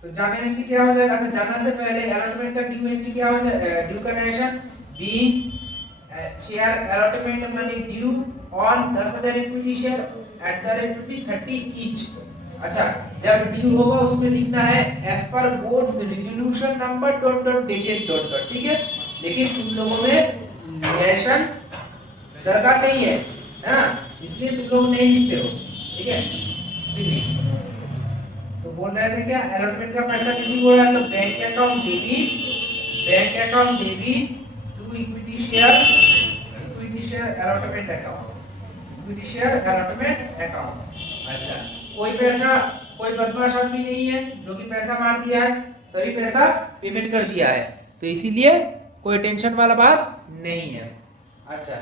तो जाने एंट्री क्या हो जाएगा। अच्छा जानने से पहले अलॉटमेंट का ड्यू एंट्री क्या हो जाएगा, ड्यू का narration be share allotment money due on 10,000 equity share at the rate ₹30 each. अच्छा जब ड्यू होगा उसमें लिखना है as per board's resolution number dot dot dated dot dot, ठीक है। लेकिन तुम लोगों में नरेशन दरकार नहीं है ना, इसलिए तुम लोग नहीं लिखते हो, ठीक है। तो बोल रहे थे क्या, अलॉटमेंट का पैसा रिसीव हो रहा है तो bank account debit to equity share allotment account. अच्छा कोई पैसा, कोई बदमाश आदमी नहीं है जो कि पैसा मार दिया है, सभी पैसा पेमेंट कर दिया है, तो इसीलिए कोई टेंशन वाला बात नहीं है। अच्छा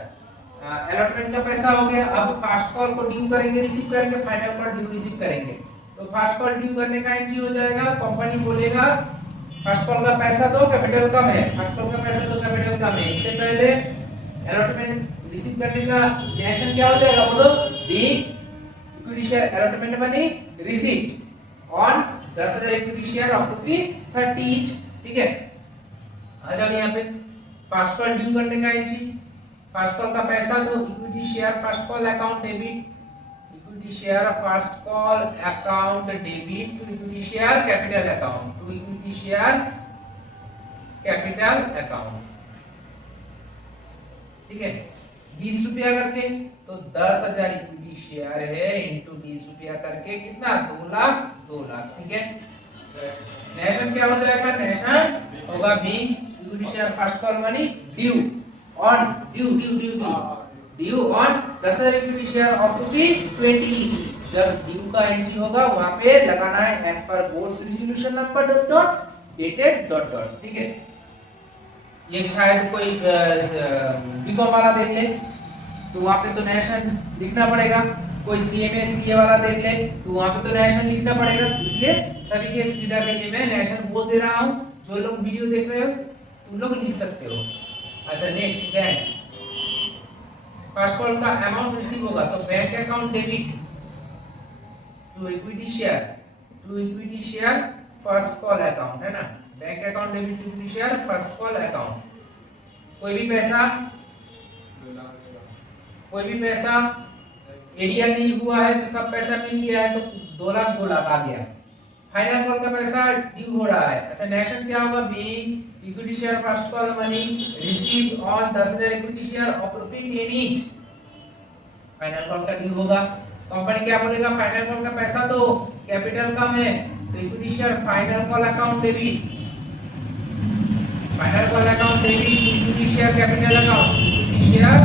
अलॉटमेंट का पैसा हो गया, अब फास्ट कॉल को ड्यू करेंगे, रिसीव करेंगे, फाइनल कॉल ड्यू रिसीव करेंगे। तो फास्ट कॉल ड्यू करने का एंट्री हो जाएगा, कंपनी बोलेगा फास्ट कॉल का पैसा तो कैपिटल कम है, फास्ट कॉल का पैसा तो कैपिटल कम है, इससे पहले अलॉटमेंट रिसीव करने का नरेशन क्या हो जाएगा, बोलो be equity share allotment money received on 10,000 equity share of ₹30 each, ठीक है। आ जाओ यहाँ पे फास्ट कॉल ड्यू करने का एंट्री, फास्ट कॉल का पैसा तो equity share first call account debit, equity share first call account debit to equity share capital account, to equity share capital account, ठीक है। 20 रुपया करके तो 10,000 इक्विटी शेयर है इंटू 20 रुपया करके कितना 2 लाख, ठीक है। नेशन क्या हो जाएगा, नेशन होगा be equity share first call money due on 10,000 equity share of ₹20 each. जब ड्यू का एंट्री होगा वहां पे लगाना है as per board's resolution number dot dot dated dot dot, ठीक है। ये शायद कोई बीकॉम वाला देख ले तो वहां पे तो नेशन लिखना पड़ेगा, कोई सीएमए सीए वाला देख ले तो वहां पे तो नेशन लिखना पड़ेगा, इसलिए सभी के सुविधा के लिए मैं नेशन बोल दे रहा हूं। जो लोग वीडियो देख रहे हो तुम लोग लिख सकते हो। अच्छा नेक्स्ट बैंक, फर्स्ट कॉल का अमाउंट रिसीव होगा तो bank account debit to equity share first call account, है ना, bank account debit to equity share first call account. कोई भी पैसा एरिया नहीं हुआ है तो सब पैसा मिल गया है तो 2 लाख आ गया। फाइनल कॉल का पैसा ड्यू हो रहा है। अच्छा नेशन क्या होगा, being equity share first call money received on 10,000 equity share of ₹10 each. Final call का ड्यू होगा, कंपनी क्या बोलेगा, फाइनल कॉल का पैसा तो कैपिटल कम है तो equity share final call account debit, final call account debit equity share capital account, equity share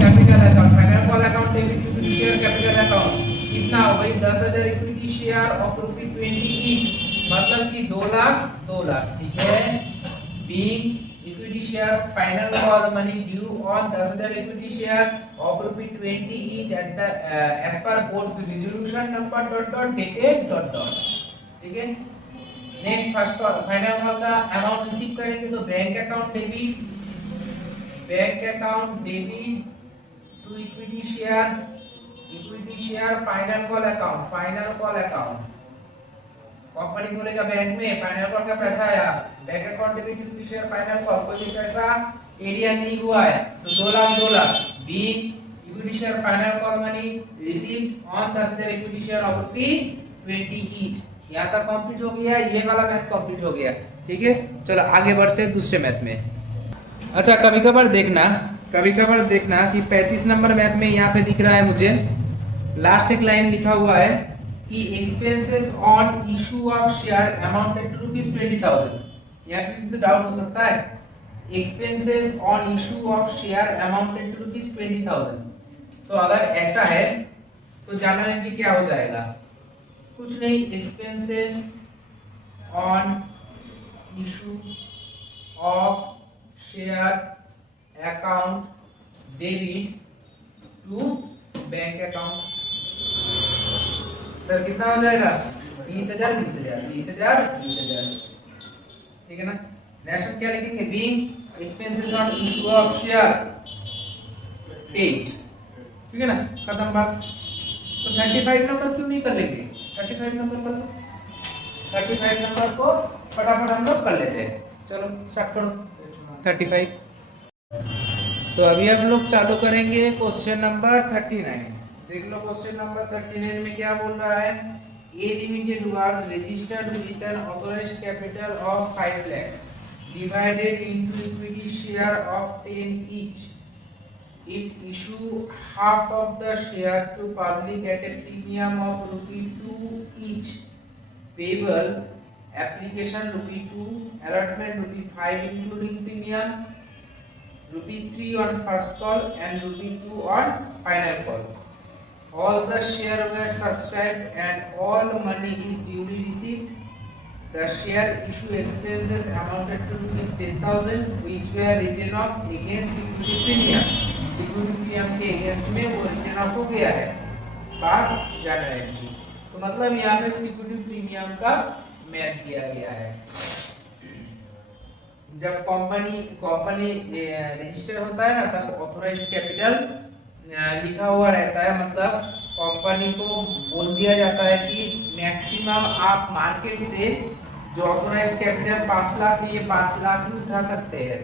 capital account, final call account debit equity share capital account कितना हो गई 10,000 इक्विटी शेयर ऑफ ₹20 ईच, मतलब कि 2 लाख, ठीक है। Being equity share final call money due on 10,000 equity share of ₹20 each at the as per board's resolution number dot dot dated dot dot, ठीक है। Next first call final call का amount receive करेंगे तो bank account debit to equity share final call account. Company बोलेगा bank में final call का पैसा आया, bank account debit equity share final call, कोई भी पैसा एरिया नहीं हुआ है तो 2 lakh being equity share final call money received on 10,000 equity share of ₹20 each। यहाँ तक कंप्लीट हो गया, ये वाला मैथ कंप्लीट हो गया। ठीक है, चलो आगे बढ़ते हैं दूसरे मैथ में। अच्छा, कभी कभार देखना कि 35 नंबर मैथ में यहाँ पे दिख रहा है मुझे लास्ट एक लाइन लिखा हुआ है कि expenses on issue of share amounted to ₹20,000। यहाँ पे तो डाउट हो सकता है, expenses on issue of share amounted to ₹20,000। तो अगर ऐसा है तो जानना है कि क्या हो जाएगा। कुछ नहीं, expenses on issue of share account debit to bank account. Sir कितना हो जाएगा? 20,000। ठीक है ना। नेक्स्ट क्या लिखेंगे? Being expenses on issue of share paid. ठीक है ना, खत्म बात। तो 35 नंबर क्यों नहीं कर लेंगे? 35 नंबर कर लो। 35 नंबर को फटाफट हम लोग कर लेते हैं। चलो स्टार्ट करो 35। तो अभी हम लोग चालू करेंगे क्वेश्चन नंबर 39। देख लो क्वेश्चन नंबर 39 में क्या बोल रहा है। A limited was registered with an authorised capital of 5 lakh divided into equity share of 10 each. It issue half of the share to public at a premium of ₹2 each. Payable application ₹2, allotment ₹5 including premium, ₹3 on first call and ₹2 on final call. All the share were subscribed and all money is duly received. The share issue expenses amounted to ₹10,000 which were written off against security premium. Security premium के against में वो written off हो गया है। पास general entry. तो मतलब यहाँ पे सिक्योरिटी प्रीमियम का मैथ किया गया है। जब कंपनी रजिस्टर होता है ना, तब ऑथराइज्ड कैपिटल लिखा हुआ रहता है। मतलब कंपनी को बोल दिया जाता है कि मैक्सिमम आप मार्केट से जो ऑथराइज्ड कैपिटल 5 लाख है, ये 5 लाख ही उठा सकते हैं।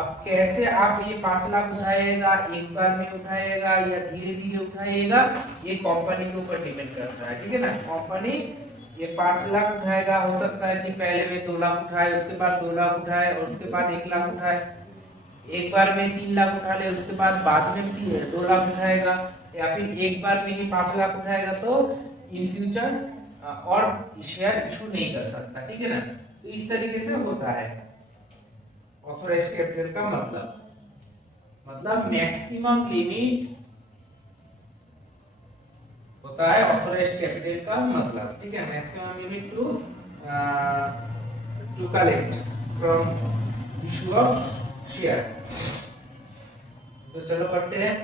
अब कैसे आप ये 5 लाख उठाएगा, एक बार में उठाएगा या धीरे धीरे उठाएगा, ये कंपनी के ऊपर डिपेंड करता है। ठीक है ना। कंपनी ये 5 लाख उठाएगा, हो सकता है कि पहले में 2 लाख उठाए, उसके बाद 2 लाख उठाए और उसके बाद 1 लाख उठाए। एक बार में 3 लाख उठा ले, उसके बाद में 2 लाख उठाएगा, या फिर एक बार में ही 5 लाख उठाएगा। तो इन फ्यूचर और शेयर इशू नहीं कर सकता। ठीक है ना। तो इस तरीके से होता है ऑथराइज्ड कैपिटल का मतलब मैक्सिमम लिमिट होता है ऑथराइज्ड कैपिटल का मतलब। ठीक है, maximum limit to collect from issue of share. तो चलो पढ़ते हैं।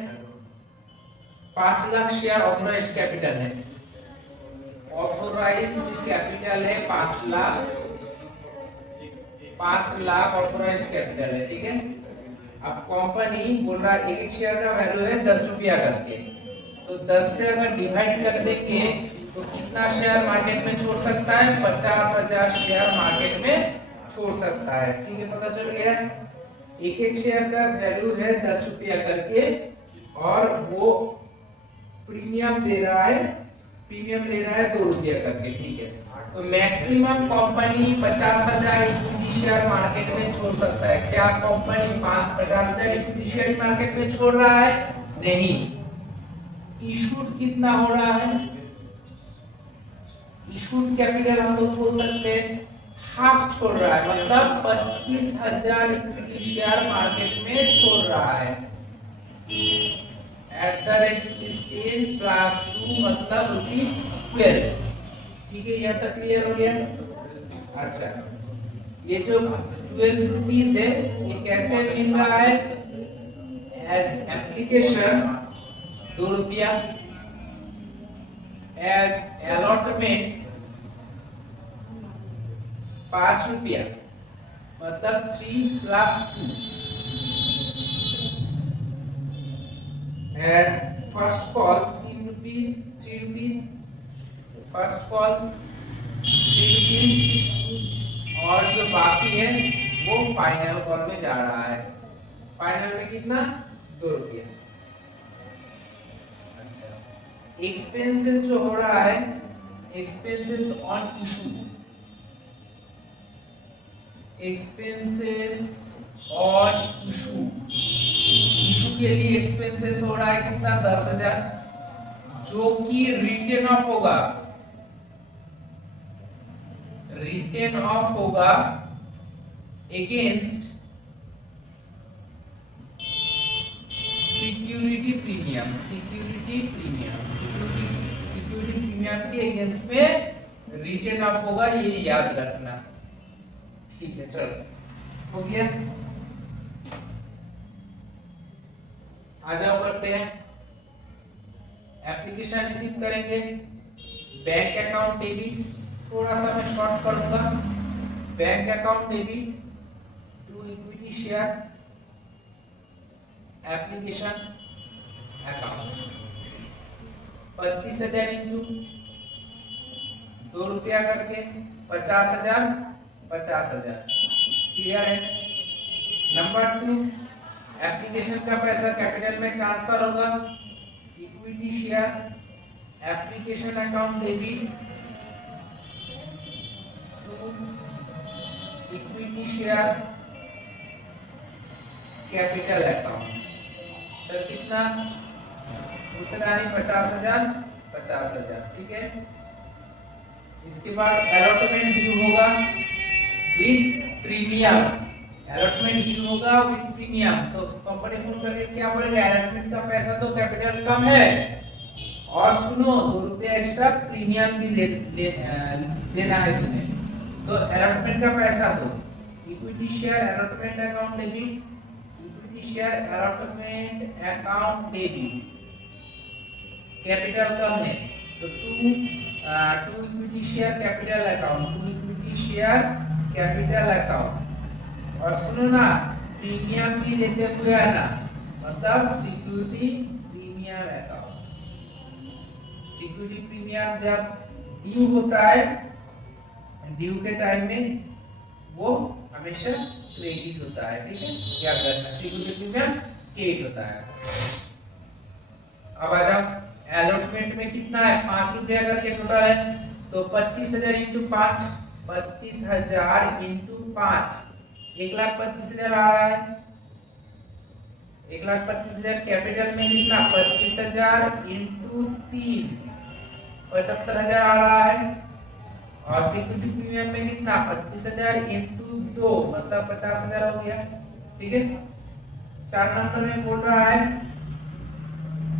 5 लाख शेयर ऑथराइज्ड कैपिटल है। ऑथराइज्ड कैपिटल है 5 लाख। 5 लाख ऑथराइज्ड कैपिटल है। ठीक है। अब कंपनी बोल रहा है एक शेयर का वैल्यू है 10 रुपया करके। तो 10 से अगर डिवाइड कर देंगे तो कितना शेयर मार्केट में छोड़ सकता है? 50,000 शेयर मार्केट में छोड़ सकता है। ठीक है, पता चल गया। एक शेयर का वैल्यू है 10 रुपया करके और वो प्रीमियम दे रहा है 2 रुपया करके। ठीक है। तो maximum company 50,000 equity share market में छोड़ सकता है। क्या कंपनी 50,000 इक्विटी शेयर मार्केट में छोड़ रहा है? नहीं। इशूड कितना हो रहा है? इशूड कैपिटल हम लोग बोल सकते हैं हाफ छोड़ रहा है। मतलब 25,000 इक्विटी शेयर मार्केट में छोड़ रहा है। @10 + 2 मतलब ₹12। ठीक है, यहाँ तक क्लियर हो गया। अच्छा, ये जो 12 रुपीज है ये कैसे मिल रहा है? एज एप्लीकेशन 2 रुपया, एज अलॉटमेंट 5 रुपया, मतलब 3 + 2। As first call 3 rupees, 3 rupees first call 3 rupees, और जो बाकी है वो फाइनल कॉल में जा रहा है। फाइनल में कितना? 2 रुपया। एक्सपेंसेस जो हो रहा है, expenses on issue, expenses on issue, issue के लिए एक्सपेंसेस हो रहा है कितना, 10,000, जो कि रिटर्न ऑफ होगा, रिटर्न ऑफ होगा against security premium, security premium, security premium के अगेंस्ट में रिटर्न ऑफ होगा, ये याद रखना। ठीक है, चलो हो गया। आ जाओ करते हैं, एप्लीकेशन रिसीव करेंगे, बैंक अकाउंट डेबिट, थोड़ा सा मैं शॉर्ट करूंगा, bank account debit to equity share application account, 25,000 into 2 रुपया करके 50,000, 50,000, क्लियर है। नंबर 2, एप्लीकेशन का पैसा कैपिटल में ट्रांसफर होगा, equity share application account debit to equity share capital account. Sir कितना, उतना ही 50,000, 50,000, ठीक है। इसके बाद अलॉटमेंट ड्यू होगा विद प्रीमियम, अलॉटमेंट ड्यू होगा विद प्रीमियम, तो कंपनी फोन करके क्या बोलेगा, अलॉटमेंट का पैसा तो कैपिटल कम है और सुनो 2 रुपया एक्स्ट्रा प्रीमियम भी लेना है तुम्हें, तो अलॉटमेंट का पैसा दो। Equity share allotment account debit, equity share allotment account debit, capital कम है तो to equity share capital account, to equity share capital account, और सुनो ना प्रीमियम भी लेते हुए है ना, मतलब security premium account, security premium जब ड्यू होता है, ड्यू के टाइम में वो हमेशा क्रेडिट होता है, ठीक है, याद रखना सिक्योरिटी प्रीमियम क्रेडिट होता है। अब आ जाओ, अलॉटमेंट में कितना है, 5 रुपया करके टोटल है, तो 25,000 इंटू 5, 25,000 इंटू 5, 1,25,000 आ रहा है, 1,25,000 कैपिटल में कितना, 25,000 इंटू 3, 75,000 आ रहा है, और सिक्योरिटी प्रीमियम में कितना, 25,000 इंटू 2 मतलब 50,000 हो गया, ठीक है। 4 नंबर में बोल रहा है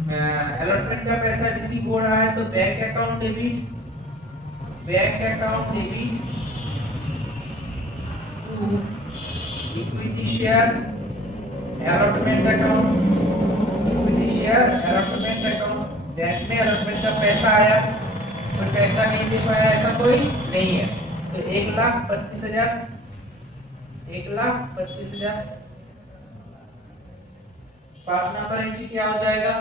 अलॉटमेंट का पैसा रिसीव हो रहा है, तो bank account debit, bank account debit to equity share allotment account, equity share allotment account, bank में अलॉटमेंट का पैसा आया, कोई पैसा नहीं दे पाया ऐसा कोई नहीं है, तो 1,25,000, 1,25,000। 5 नंबर एंट्री क्या हो जाएगा,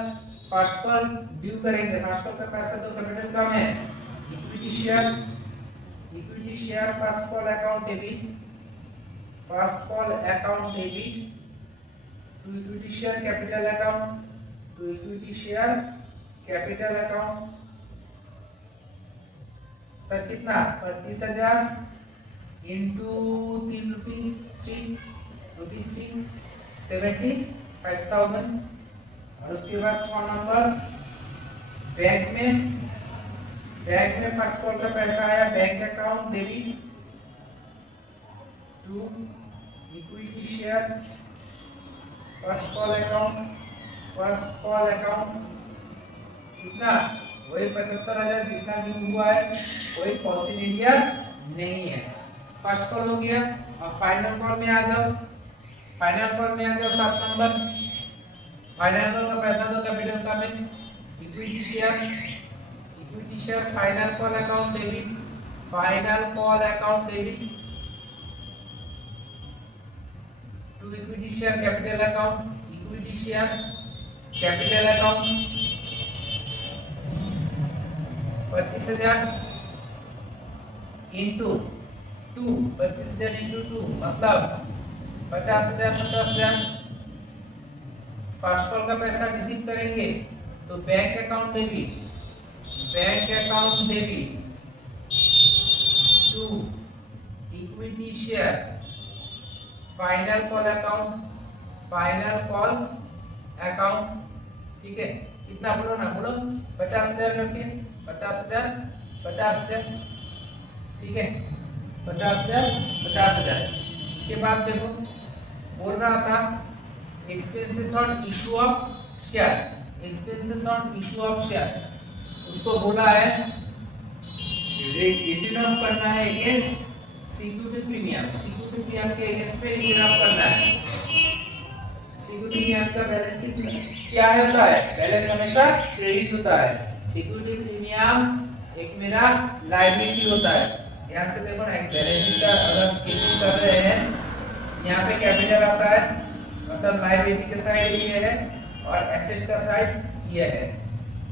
फर्स्ट कॉल ड्यू करेंगे, फर्स्ट कॉल का पैसा तो कैपिटल कम है, equity share first call account debit, first call account debit to equity share capital account, to equity share capital account, sir कितना, 25,000 इंटू 3 रुपीज 3 रुपीज 3 75,000, और उसके बाद 6 नंबर बैंक में फर्स्ट कॉल का पैसा आया, bank account debit to equity share first call account, कितना, वही 75,000 जितना ड्यू हुआ है, कोई पॉलिसी इंडिया नहीं है, फर्स्ट कॉल हो गया। और फाइनल कॉल में आ जाओ, फाइनल कॉल में आ जाओ 7 नंबर, फाइनल कॉल का पैसा तो कैपिटल का में, equity share final call account debit, final call account debit to equity share capital account, equity share capital account 25,000 into 2, 25,000 into 2 मतलब 50,000, 50,000। फर्स्ट कॉल का पैसा रिसीव करेंगे तो bank account debit bank account debit to equity share final call account. ठीक है, कितना बोलो ना, बोलो 50,000 रखिए, 50,000 50,000। ठीक है, 50,000 50,000। इसके बाद देखो बोल रहा था expenses on issue of share, expenses on issue of share, उसको बोला है रिटर्न ऑफ करना है against security premium, security premium के अगेंस्ट पे रिटर्न ऑफ करना है। सिक्योरिटी प्रीमियम का बैलेंस कितना क्या होता है, बैलेंस हमेशा क्रेडिट होता है। सिक्योरिटी प्रीमियम एक मेरा लायबिलिटी होता है। ध्यान से देखो ना, एक बैलेंस शीट का अगर स्केचिंग कर रहे हैं, यहाँ पे कैपिटल आता है, मतलब लायबिलिटी के साइड ये है और एसेट का साइड ये है।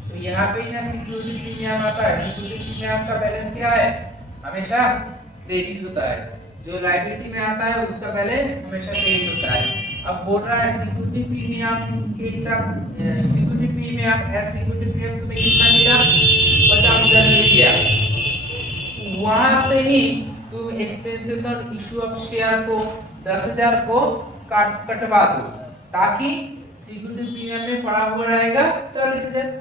तो यहाँ पे ना सिक्योरिटी प्रीमियम आता है, सिक्योरिटी प्रीमियम का बैलेंस क्या है, हमेशा क्रेडिट होता है। जो लायबिलिटी में आता है उसका बैलेंस हमेशा क्रेडिट होता है। अब बोल रहा है सिक्योरिटी प्रीमियम के हिसाब, security premium as security premium तुम्हें कितना मिला, 50,000 मिल गया। वहां से ही तुम expenses on issue of share को 10,000 को कटवा दो, ताकि सिक्योरिटी प्रीमियम में पड़ा हुआ रहेगा 40,000,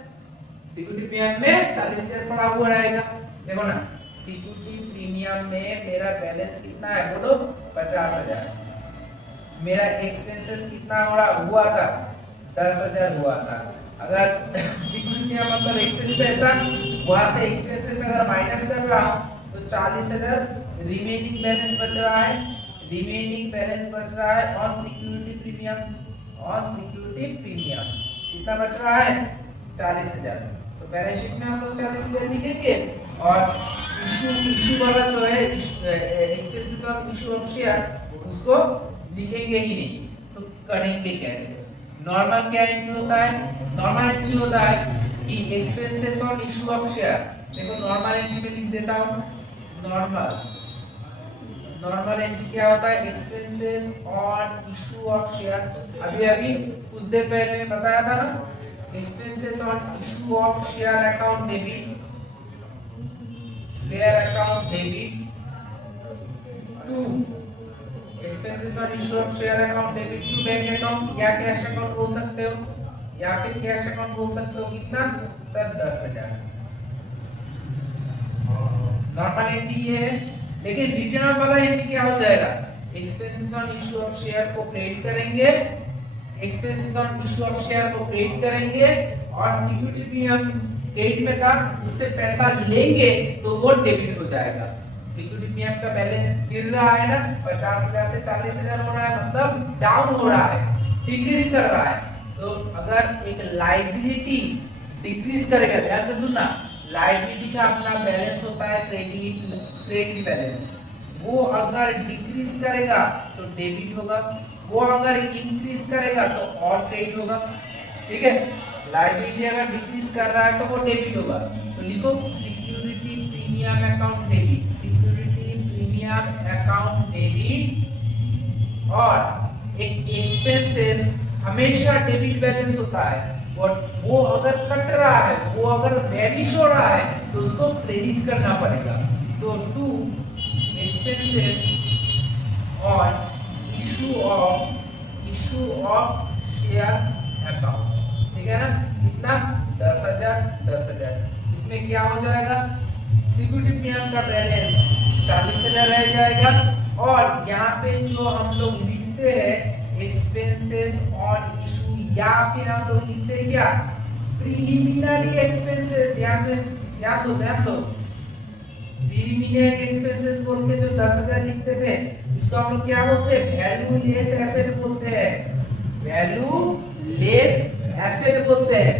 सिक्योरिटी प्रीमियम में 40,000 पड़ा हुआ रहेगा। देखो ना, सिक्योरिटी प्रीमियम में मेरा बैलेंस कितना है, बोलो 50,000। मेरा एक्सपेंसेस कितना हुआ था, 10,000 हुआ था। अगर सिक्योरिटी प्रीमियम मतलब एक्सेस पैसा, वहां से एक्सपेंसेस अगर माइनस कर रहा हूं तो 40,000 रिमेनिंग बैलेंस बच रहा है, रिमेनिंग बैलेंस बच रहा है on security premium, on security premium कितना बच रहा है, 40,000। तो बैलेंस शीट में हम लोग 40,000 लिखेंगे और इशू वाला जो है expenses on issue of share उसको लिखेंगे ही नहीं। तो करेंगे कैसे, नॉर्मल क्या एंट्री होता है, नॉर्मल एंट्री होता है कि expenses on issue of share. देखो नॉर्मल एंट्री में लिख देता हूं, नॉर्मल एंट्री क्या होता है, expenses on issue of share. अभी कुछ देर पहले मैं बताया था ना, expenses on issue of share account debit, share account debit to expenses on issue of share account debit to bank account या कैश अकाउंट बोल सकते हो, या फिर कैश अकाउंट बोल सकते हो। कितना सर, 10,000। नॉर्मल एंट्री ये है, लेकिन रिटर्न वाला एंट्री क्या हो जाएगा, expenses on issue of share को क्रेडिट करेंगे, expenses on issue of share को क्रेडिट करेंगे और सिक्योरिटी प्रीमियम क्रेडिट में था उससे पैसा लेंगे तो वो डेबिट हो जाएगा। सिक्योरिटी प्रीमियम का बैलेंस गिर रहा है ना, 50,000 से 40,000 हो रहा है, मतलब डाउन हो रहा है, डिक्रीज कर रहा है। तो अगर एक लायबिलिटी डिक्रीज करेगा, ध्यान से सुनना, लायबिलिटी का अपना बैलेंस होता है क्रेडिट बैलेंस, वो अगर डिक्रीज करेगा तो डेबिट होगा, वो अगर इंक्रीज करेगा तो और क्रेडिट होगा। ठीक है, लायबिलिटी अगर डिक्रीज कर रहा है तो वो डेबिट होगा। तो लिखो security premium account debit, security premium account debit. और एक एक्सपेंसेस हमेशा डेबिट बैलेंस होता है, और वो अगर कट रहा है, वो अगर वैनिश हो रहा है तो उसको क्रेडिट करना पड़ेगा। तो to expenses on issue of share account, ठीक है ना, कितना 10,000 10,000। इसमें क्या हो जाएगा, सिक्योरिटी प्रीमियम का बैलेंस 40,000 रह जाएगा। और यहाँ पे जो हम लोग लिखते हैं एक्सपेंसेस ऑन इशू, या फिर हम लोग लिखते हैं क्या, प्रीलिमिनरी एक्सपेंसेस। ध्यान दो प्रीलिमिनरी एक्सपेंसेस बोल के जो 10,000 लिखते थे, इसको हम लोग क्या बोलते हैं, वैल्यू लेस एसेट बोलते हैं, वैल्यू लेस एसेट बोलते हैं।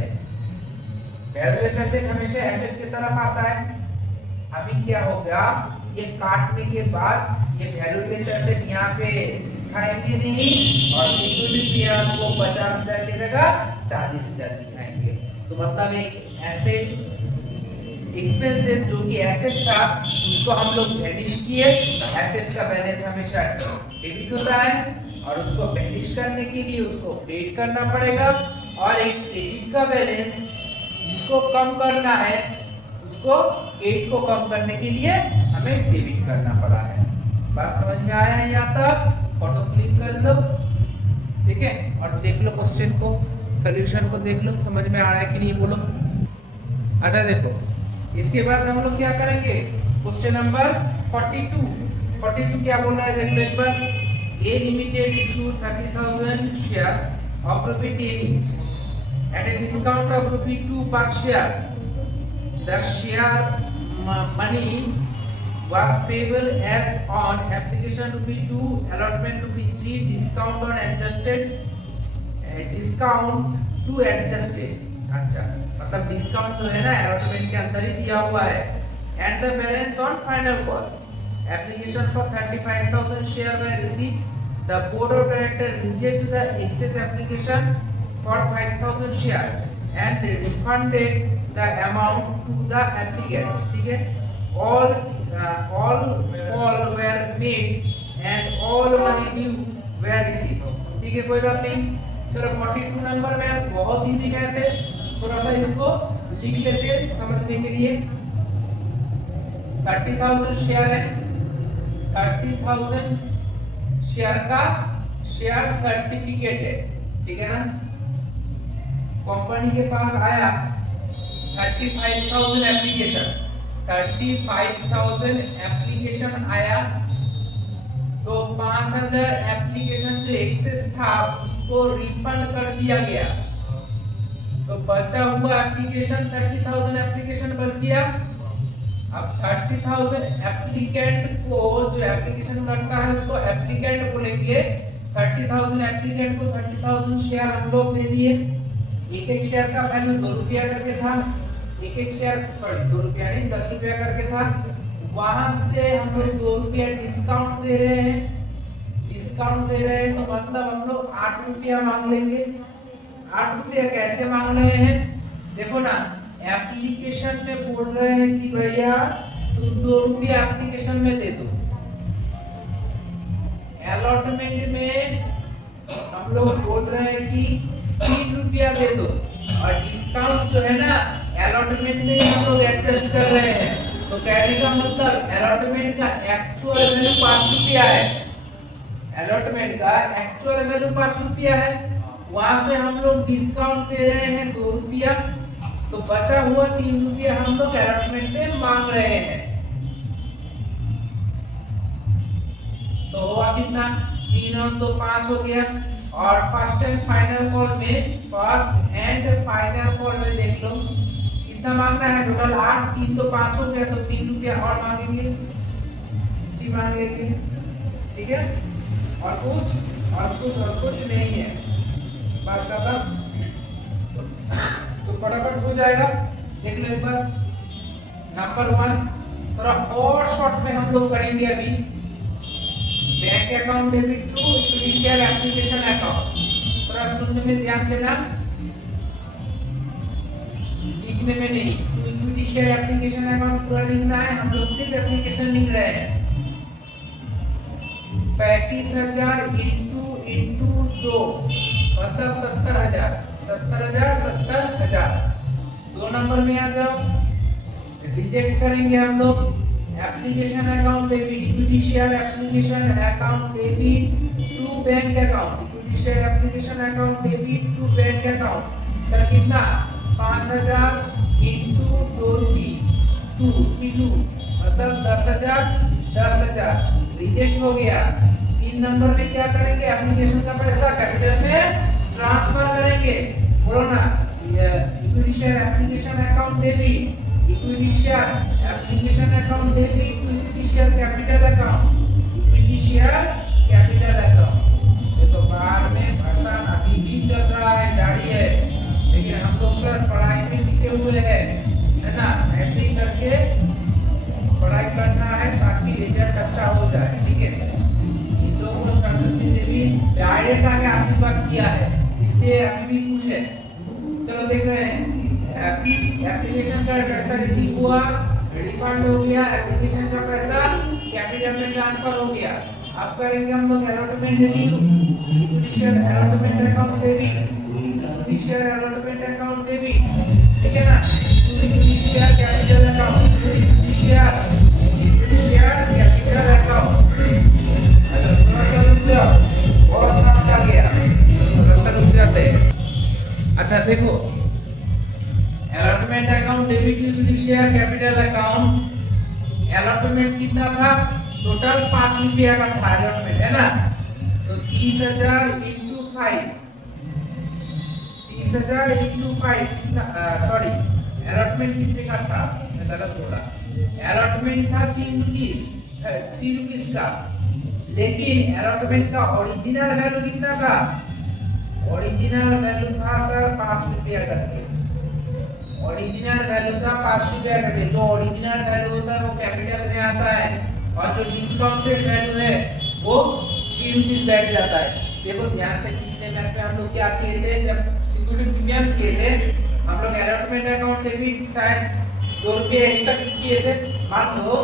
वैल्यू लेस एसेट हमेशा एसेट की तरफ आता है। अभी क्या होगा, ये काटने के बाद ये वैल्यू लेस एसेट यहाँ पे दिखाएंगे नहीं, और सिक्योरिटी प्रीमियम को 50,000 की जगह 40,000 दिखाएंगे। तो मतलब एक एसेट एक्सपेंसेस जो कि एसेट था उसको हम लोग वैनिश किए। एसेट का बैलेंस हमेशा डेबिट होता है और उसको वैनिश करने के लिए उसको क्रेडिट करना पड़ेगा। और एक क्रेडिट का बैलेंस जिसको कम करना है उसको 8 को कम करने के लिए हमें डेबिट करना पड़ा है। बात समझ में आया है यहाँ तक? फोटो क्लिक कर लो, ठीक है, और देख लो क्वेश्चन को, सॉल्यूशन को देख लो, समझ में आ रहा है कि नहीं बोलो। अच्छा देखो, इसके बाद हम लोग क्या करेंगे, क्वेश्चन नंबर 42 क्या बोल रहा है देख लो एक बार। A limited issue 30,000 share of ₹10 each at a discount of ₹2 per share. The share money was payable as on application ₹2, allotment ₹3, discount on adjusted discount to adjusted। अच्छा, मतलब डिस्काउंट जो है ना अलॉटमेंट के अंदर ही दिया हुआ है। And the balance on final call application for 35,000 share were received. The board of directors rejected the excess application for 5,000 share and refunded the amount to the applicant। ठीक है, all call were made and all money due were received। ठीक है, कोई बात नहीं। चलो 42 number में बहुत इजी मैथ है, थोड़ा सा इसको लिख लेते हैं समझने के लिए। 30,000 शेयर है, 30,000 शेयर का शेयर सर्टिफिकेट है, ठीक है ना। कंपनी के पास आया 35,000 एप्लीकेशन, 35,000 एप्लीकेशन आया, तो 5,000 एप्लीकेशन जो एक्सेस था उसको रिफंड कर दिया गया, तो बचा हुआ एप्लीकेशन 30,000 एप्लीकेशन बच गया। अब 30,000 एप्लीकेंट को, जो एप्लीकेशन करता है उसको एप्लीकेंट बोलेंगे। 30,000 एप्लीकेंट को 30,000 शेयर हम लोग दे दिए। एक शेयर का वैल्यू ₹2 करके था, एक शेयर सॉरी ₹2 नहीं ₹10 करके था। वहां से हम लोग ₹2 डिस्काउंट दे रहे हैं, डिस्काउंट दे रहे हैं, तो मतलब हम लोग ₹8 मांग लेंगे। ₹8 कैसे मांग रहे हैं, देखो ना, एप्लीकेशन में बोल रहे हैं कि भैया तुम ₹2 एप्लीकेशन में दे दो। अलॉटमेंट में हम लोग बोल रहे हैं कि ₹3 दे दो, और डिस्काउंट जो है ना अलॉटमेंट में हम लोग एडजस्ट कर रहे हैं। तो कहने का मतलब अलॉटमेंट का एक्चुअल वैल्यू ₹5 है, अलॉटमेंट का एक्चुअल वैल्यू ₹5 है, वहां से हम लोग डिस्काउंट दे रहे हैं ₹2, तो बचा हुआ ₹3 हम लोग अलॉटमेंट में मांग रहे हैं। तो हुआ कितना, 3 और 2 5 हो गया। और फर्स्ट एंड फाइनल कॉल में, फर्स्ट एंड फाइनल कॉल में देख लो कितना मांगना है, टोटल 8, 3 तो 5 हो गया, तो ₹3 और मांगेंगे, 3 मांगेंगे, ठीक है। और कुछ नहीं है, बस खत्म। तो फटाफट हो जाएगा, देख लो एक बार। नंबर 1 थोड़ा और शॉर्ट में हम लोग करेंगे अभी। Bank account debit to equity share application account, थोड़ा सुनने में ध्यान देना, लिखने में नहीं। तो इक्विटी शेयर एप्लीकेशन अकाउंट पूरा लिखना है, हम लोग सिर्फ एप्लीकेशन लिख रहे हैं। 35,000 इंटू 2 मतलब 70,000, 70,000। 2 नंबर में आ जाओ, रिजेक्ट करेंगे हम लोग। Application account debit, equity share application account debit to bank account, equity share application account debit to bank account. Sir कितना, 5,000 इंटू 2 मतलब 10,000, रिजेक्ट हो गया। 3 नंबर में क्या करेंगे, एप्लीकेशन का पैसा कैपिटल में ट्रांसफर करेंगे, बोलो ना। Equity share application account debit, equity share application account debit to equity share capital account, equity share capital account. देखो बाहर में भाषा अभी भी चल रहा है, जारी है, लेकिन हम लोग सर पढ़ाई में टिके हुए हैं, है ना। ऐसे ही करके पढ़ाई करना है ताकि रिजल्ट अच्छा हो जाए, ठीक है। इन लोगों को सरस्वती देवी डायरेक्ट आके आशीर्वाद किया है, इससे अभी भी खुश है। चलो देख रहे हैं, एप्लीकेशन का पैसा रिसीव हुआ, रिफंड हो गया, एप्लीकेशन का पैसा कैपिटल में ट्रांसफर हो गया। अब करेंगे हम लोग allotment debit, equity share allotment account debit, equity share allotment account debit, ठीक है ना, इक्विटी शेयर कैपिटल अकाउंट। अच्छा देखो, allotment account debit to equity share capital account, allotment कितना था? टोटल 5 रुपया का था अलॉटमेंट, है ना? तो 30,000 इंटू 5, 30,000 इंटू 5 कितना, सॉरी अलॉटमेंट कितने का था, मैं गलत बोला। अलॉटमेंट था 3 रुपीस, 3 रुपीस का, लेकिन अलॉटमेंट का ओरिजिनल वैल्यू कितना था? ओरिजिनल वैल्यू था सर 5 रुपया करके, ओरिजिनल वैल्यू था 5 रुपया करके। जो ओरिजिनल वैल्यू होता है वो कैपिटल में आता है, और जो डिस्काउंटेड वैल्यू है वो 3 रुपीस बैठ जाता है। देखो ध्यान से, पिछले मैथ में हम लोग क्या किए थे, जब सिक्योरिटी प्रीमियम किए थे हम लोग अलॉटमेंट अकाउंट डेबिट शायद 2 रुपये एक्स्ट्रा किए थे। मान लो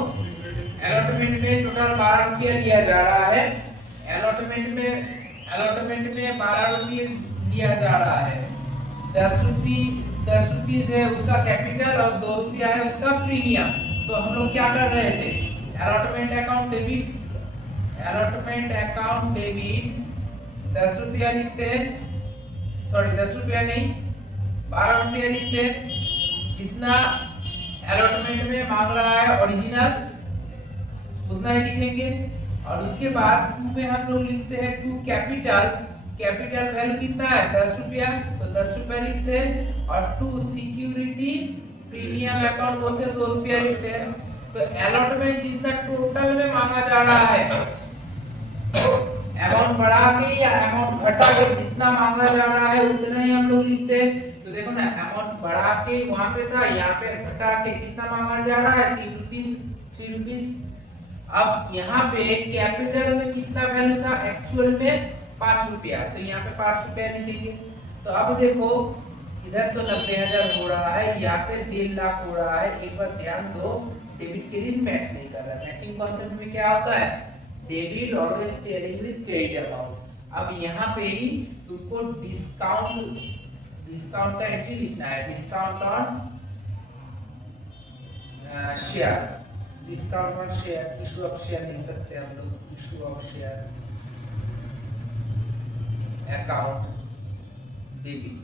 अलॉटमेंट में टोटल 12 रुपया लिया जा रहा है, अलॉटमेंट में 12 रुपये लिया जा रहा है, 10 रुपीस है उसका कैपिटल और 2 रुपया है उसका प्रीमियम। तो हम लोग क्या कर रहे थे, अलॉटमेंट अकाउंट डेबिट 10 रुपया लिखते हैं, सॉरी 10 रुपया नहीं 12 रुपया लिखते हैं। जितना अलॉटमेंट में मांग रहा है ओरिजिनल उतना ही लिखेंगे, और उसके बाद 2 में हम लोग लिखते हैं 2 कैपिटल वैल्यू कितना है 10 रुपया, तो 10 रुपया लिखते हैं, और 2 सिक्योरिटी प्रीमियम अकाउंट बोलते हैं 2 रुपया लिखते हैं। तो अलॉटमेंट जितना टोटल में मांगा जा रहा है, अमाउंट बढ़ा के या अमाउंट घटा के जितना मांगा जा रहा है उतना ही हम लोग लिखते हैं। तो देखो ना, अमाउंट बढ़ा के वहां पे था, यहाँ पे घटा के कितना मांगा जा रहा है 3 रुपीस, 3 रुपीस। अब यहाँ पे कैपिटल में कितना वैल्यू था, एक्चुअल में 5 रुपया, तो यहाँ पे 5 रुपया लिखेंगे। तो अब देखो इधर तो 90,000 हो रहा है, यहाँ पे 1.5 लाख हो रहा है। एक बार ध्यान दो, डेबिट क्रेडिट मैच नहीं कर रहा। मैचिंग कॉन्सेप्ट में क्या होता है, debit always telling with credit amount. अब यहाँ पे ही तुमको डिस्काउंट का एंट्री लिखना है, discount on share, discount on share, issue of share लिख सकते हैं हम लोग, issue of share account debit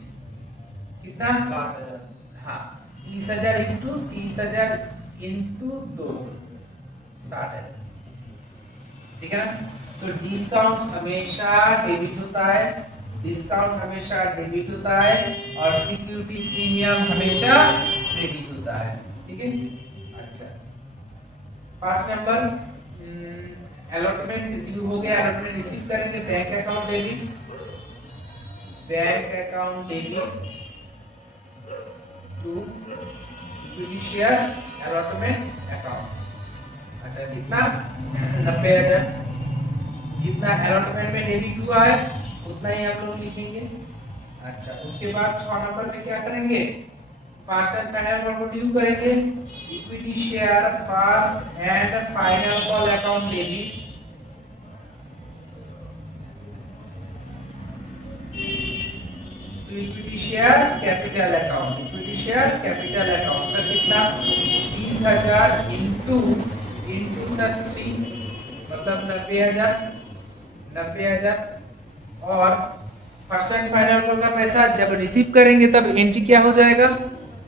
कितना 60,000, हाँ 30,000 इंटू 2 60,000, ठीक है ना। तो डिस्काउंट हमेशा डेबिट होता है, डिस्काउंट हमेशा डेबिट होता है, और सिक्योरिटी प्रीमियम हमेशा क्रेडिट होता है, ठीक है। अच्छा 5 नंबर, अलॉटमेंट ड्यू हो गया, अलॉटमेंट रिसीव करेंगे, bank account debit to equity share allotment account. अच्छा कितना 90,000, जितना अलॉटमेंट में डेबिट हुआ है उतना ही हम लोग लिखेंगे। अच्छा उसके बाद 6 नंबर में क्या करेंगे, फर्स्ट एंड फाइनल कॉल को ड्यू करेंगे, equity share first and final call account debit equity share capital account, equity share capital account. Sir कितना 30,000 इंटू सर 3 मतलब 90,000, और फर्स्ट एंड फाइनल कॉल का पैसा जब रिसीव करेंगे तब एंट्री क्या हो जाएगा,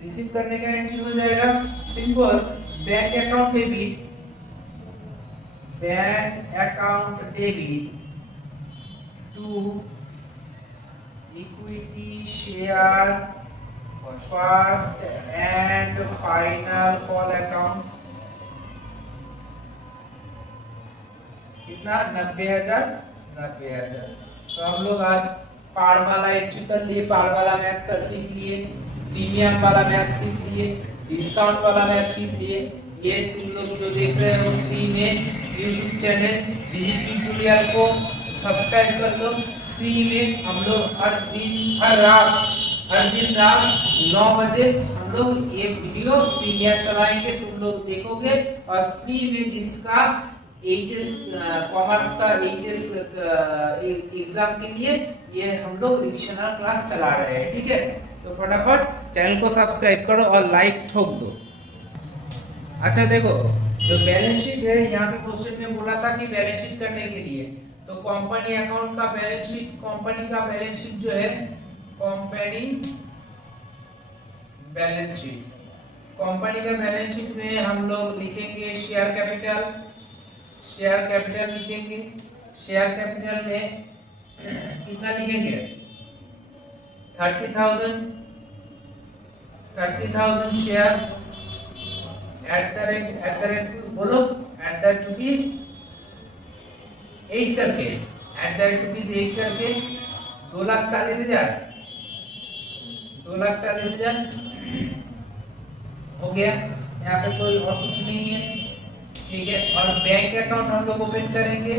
रिसीव करने का एंट्री हो जाएगा simple bank account debit to equity share first and final call account. कितना 90,000। तो हम लोग आज पार वाला एंट्री कर लिए, पार वाला मैथ कर सीख लिए, प्रीमियम वाला मैथ सीख लिए, डिस्काउंट वाला मैथ सीख लिए। ये तुम लोग जो देख रहे हो फ्री में यूट्यूब चैनल डिजिटल ट्यूटोरियल को सब्सक्राइब कर लो। फ्री में हम लोग हर दिन रात 9 बजे हम लोग ये वीडियो प्रीमियर चलाएंगे, तुम लोग देखोगे। और फ्री में जिसका एचएस कॉमर्स का एचएस एग्जाम के लिए ये हम लोग रिविजनल क्लास चला रहे हैं, ठीक है। तो फटाफट चैनल को सब्सक्राइब करो और लाइक ठोक दो। अच्छा देखो, जो बैलेंस शीट है यहाँ पे क्वेश्चन में बोला था कि बैलेंस शीट करने के लिए तो कंपनी अकाउंट का बैलेंस शीट, कंपनी का बैलेंस शीट जो है कंपनी बैलेंस शीट। कंपनी का बैलेंस शीट में हम लोग लिखेंगे शेयर कैपिटल। शेयर कैपिटल लिखेंगे। शेयर कैपिटल में कितना लिखेंगे? 30,000 शेयर एट द रेट बोलो एट द रुपीज 8 करके, एट द रेट रुपीज 8 करके 2,40,000 हो गया। यहाँ पे कोई और कुछ नहीं है, ठीक है। और बैंक अकाउंट हम लोग ओपन करेंगे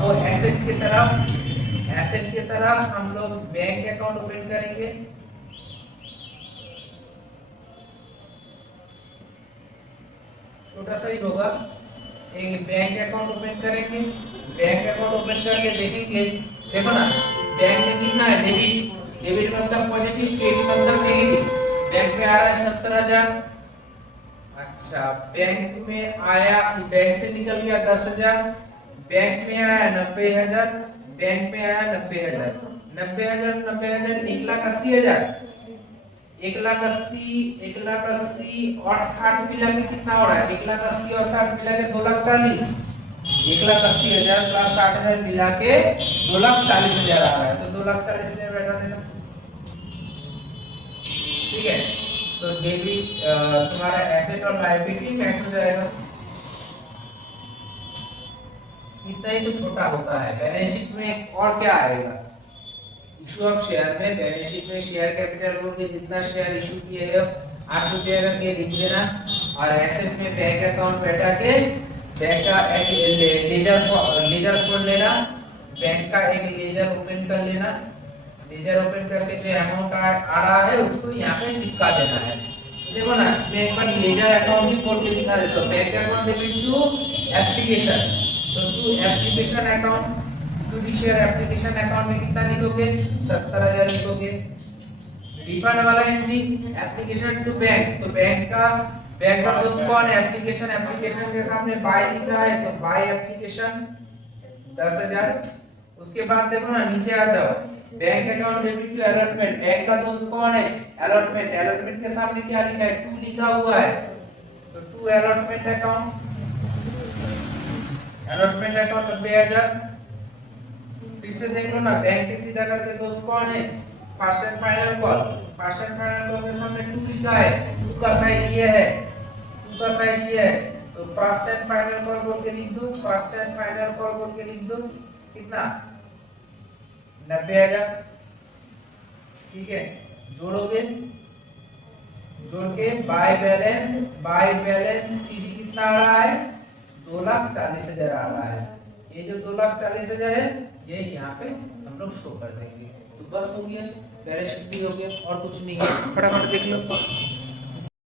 वो एसेट की तरफ हम लोग बैंक अकाउंट ओपन करेंगे। छोटा सा ही होगा। एक बैंक अकाउंट ओपन करेंगे। बैंक अकाउंट ओपन करके देखेंगे, देखो ना बैंक में कितना है? डेबिट मतलब पॉजिटिव, क्रेडिट मतलब नेगेटिव। बैंक में आ रहा है 70,000। अच्छा, बैंक में आया, बैंक से निकल गया 10,000। बैंक में आया 90,000। बैंक में आया 90,000। 90,000 1,80,000। 1,80,000 और 60 मिला के कितना हो रहा है? 1,80,000 और 60 मिला के 2,40,000। 1,80,000 प्लस 60,000 मिला के 2,40,000 आ रहा है। तो 2,40,000 बैठा देना, ठीक है। तो डेबिट तुम्हारा एसेट और लायबिलिटी मैच हो जाएगा। इतना ही तो छोटा होता है। बैलेंस शीट में और क्या आएगा? इशू ऑफ शेयर में बैलेंस शीट में शेयर कैपिटल को जितना शेयर इशू किए हैं 8 रुपये करके लिख देना। और एसेट में बैंक अकाउंट बैठा के बैंक का एक लेजर खोल लेना। बैंक का एक लेजर ओपन कर लेना। लेजर ओपन करके जो अमाउंट आ रहा है उसको यहाँ पे चिपका देना है। देखो ना, मैं एक बार लेजर अकाउंट भी खोल के दिखा देता हूँ। Bank account debit to application, तो to application account, to share application account में कितना लिखोगे? 70,000 लिखोगे। रिफंड वाला एंट्री एप्लीकेशन टू बैंक, तो बैंक का दोस्त कौन है? एप्लीकेशन के सामने बाय लिखा है तो बाय एप्लीकेशन 10,000। उसके बाद देखो ना नीचे आ जाओ, bank account debit to allotment. Bank का दोस्त कौन है? अलॉटमेंट के सामने क्या लिखा है? टू लिखा हुआ है, तो टू अलॉटमेंट अकाउंट 90,000। फिर से देख लो ना, बैंक के सीधा करके दोस्त कौन है? First and final call. First and final call के सामने टू लिखा है, टू का साइड ये है, तो फर्स्ट एंड फाइनल कॉल बोल के लिख दो। फर्स्ट एंड फाइनल कॉल बोल के लिख दो। कितना? 90,000, ठीक है। जोड़ोगे, जोड़ के बाय बैलेंस सीडी कितना आ रहा है? 2,40,000 आ रहा है। ये जो 2,40,000 है ये यहाँ पे हम लोग शो कर देंगे। तो बस हो गया, बैलेंस शीट भी हो गया, और कुछ नहीं है। फटाफट देख लो।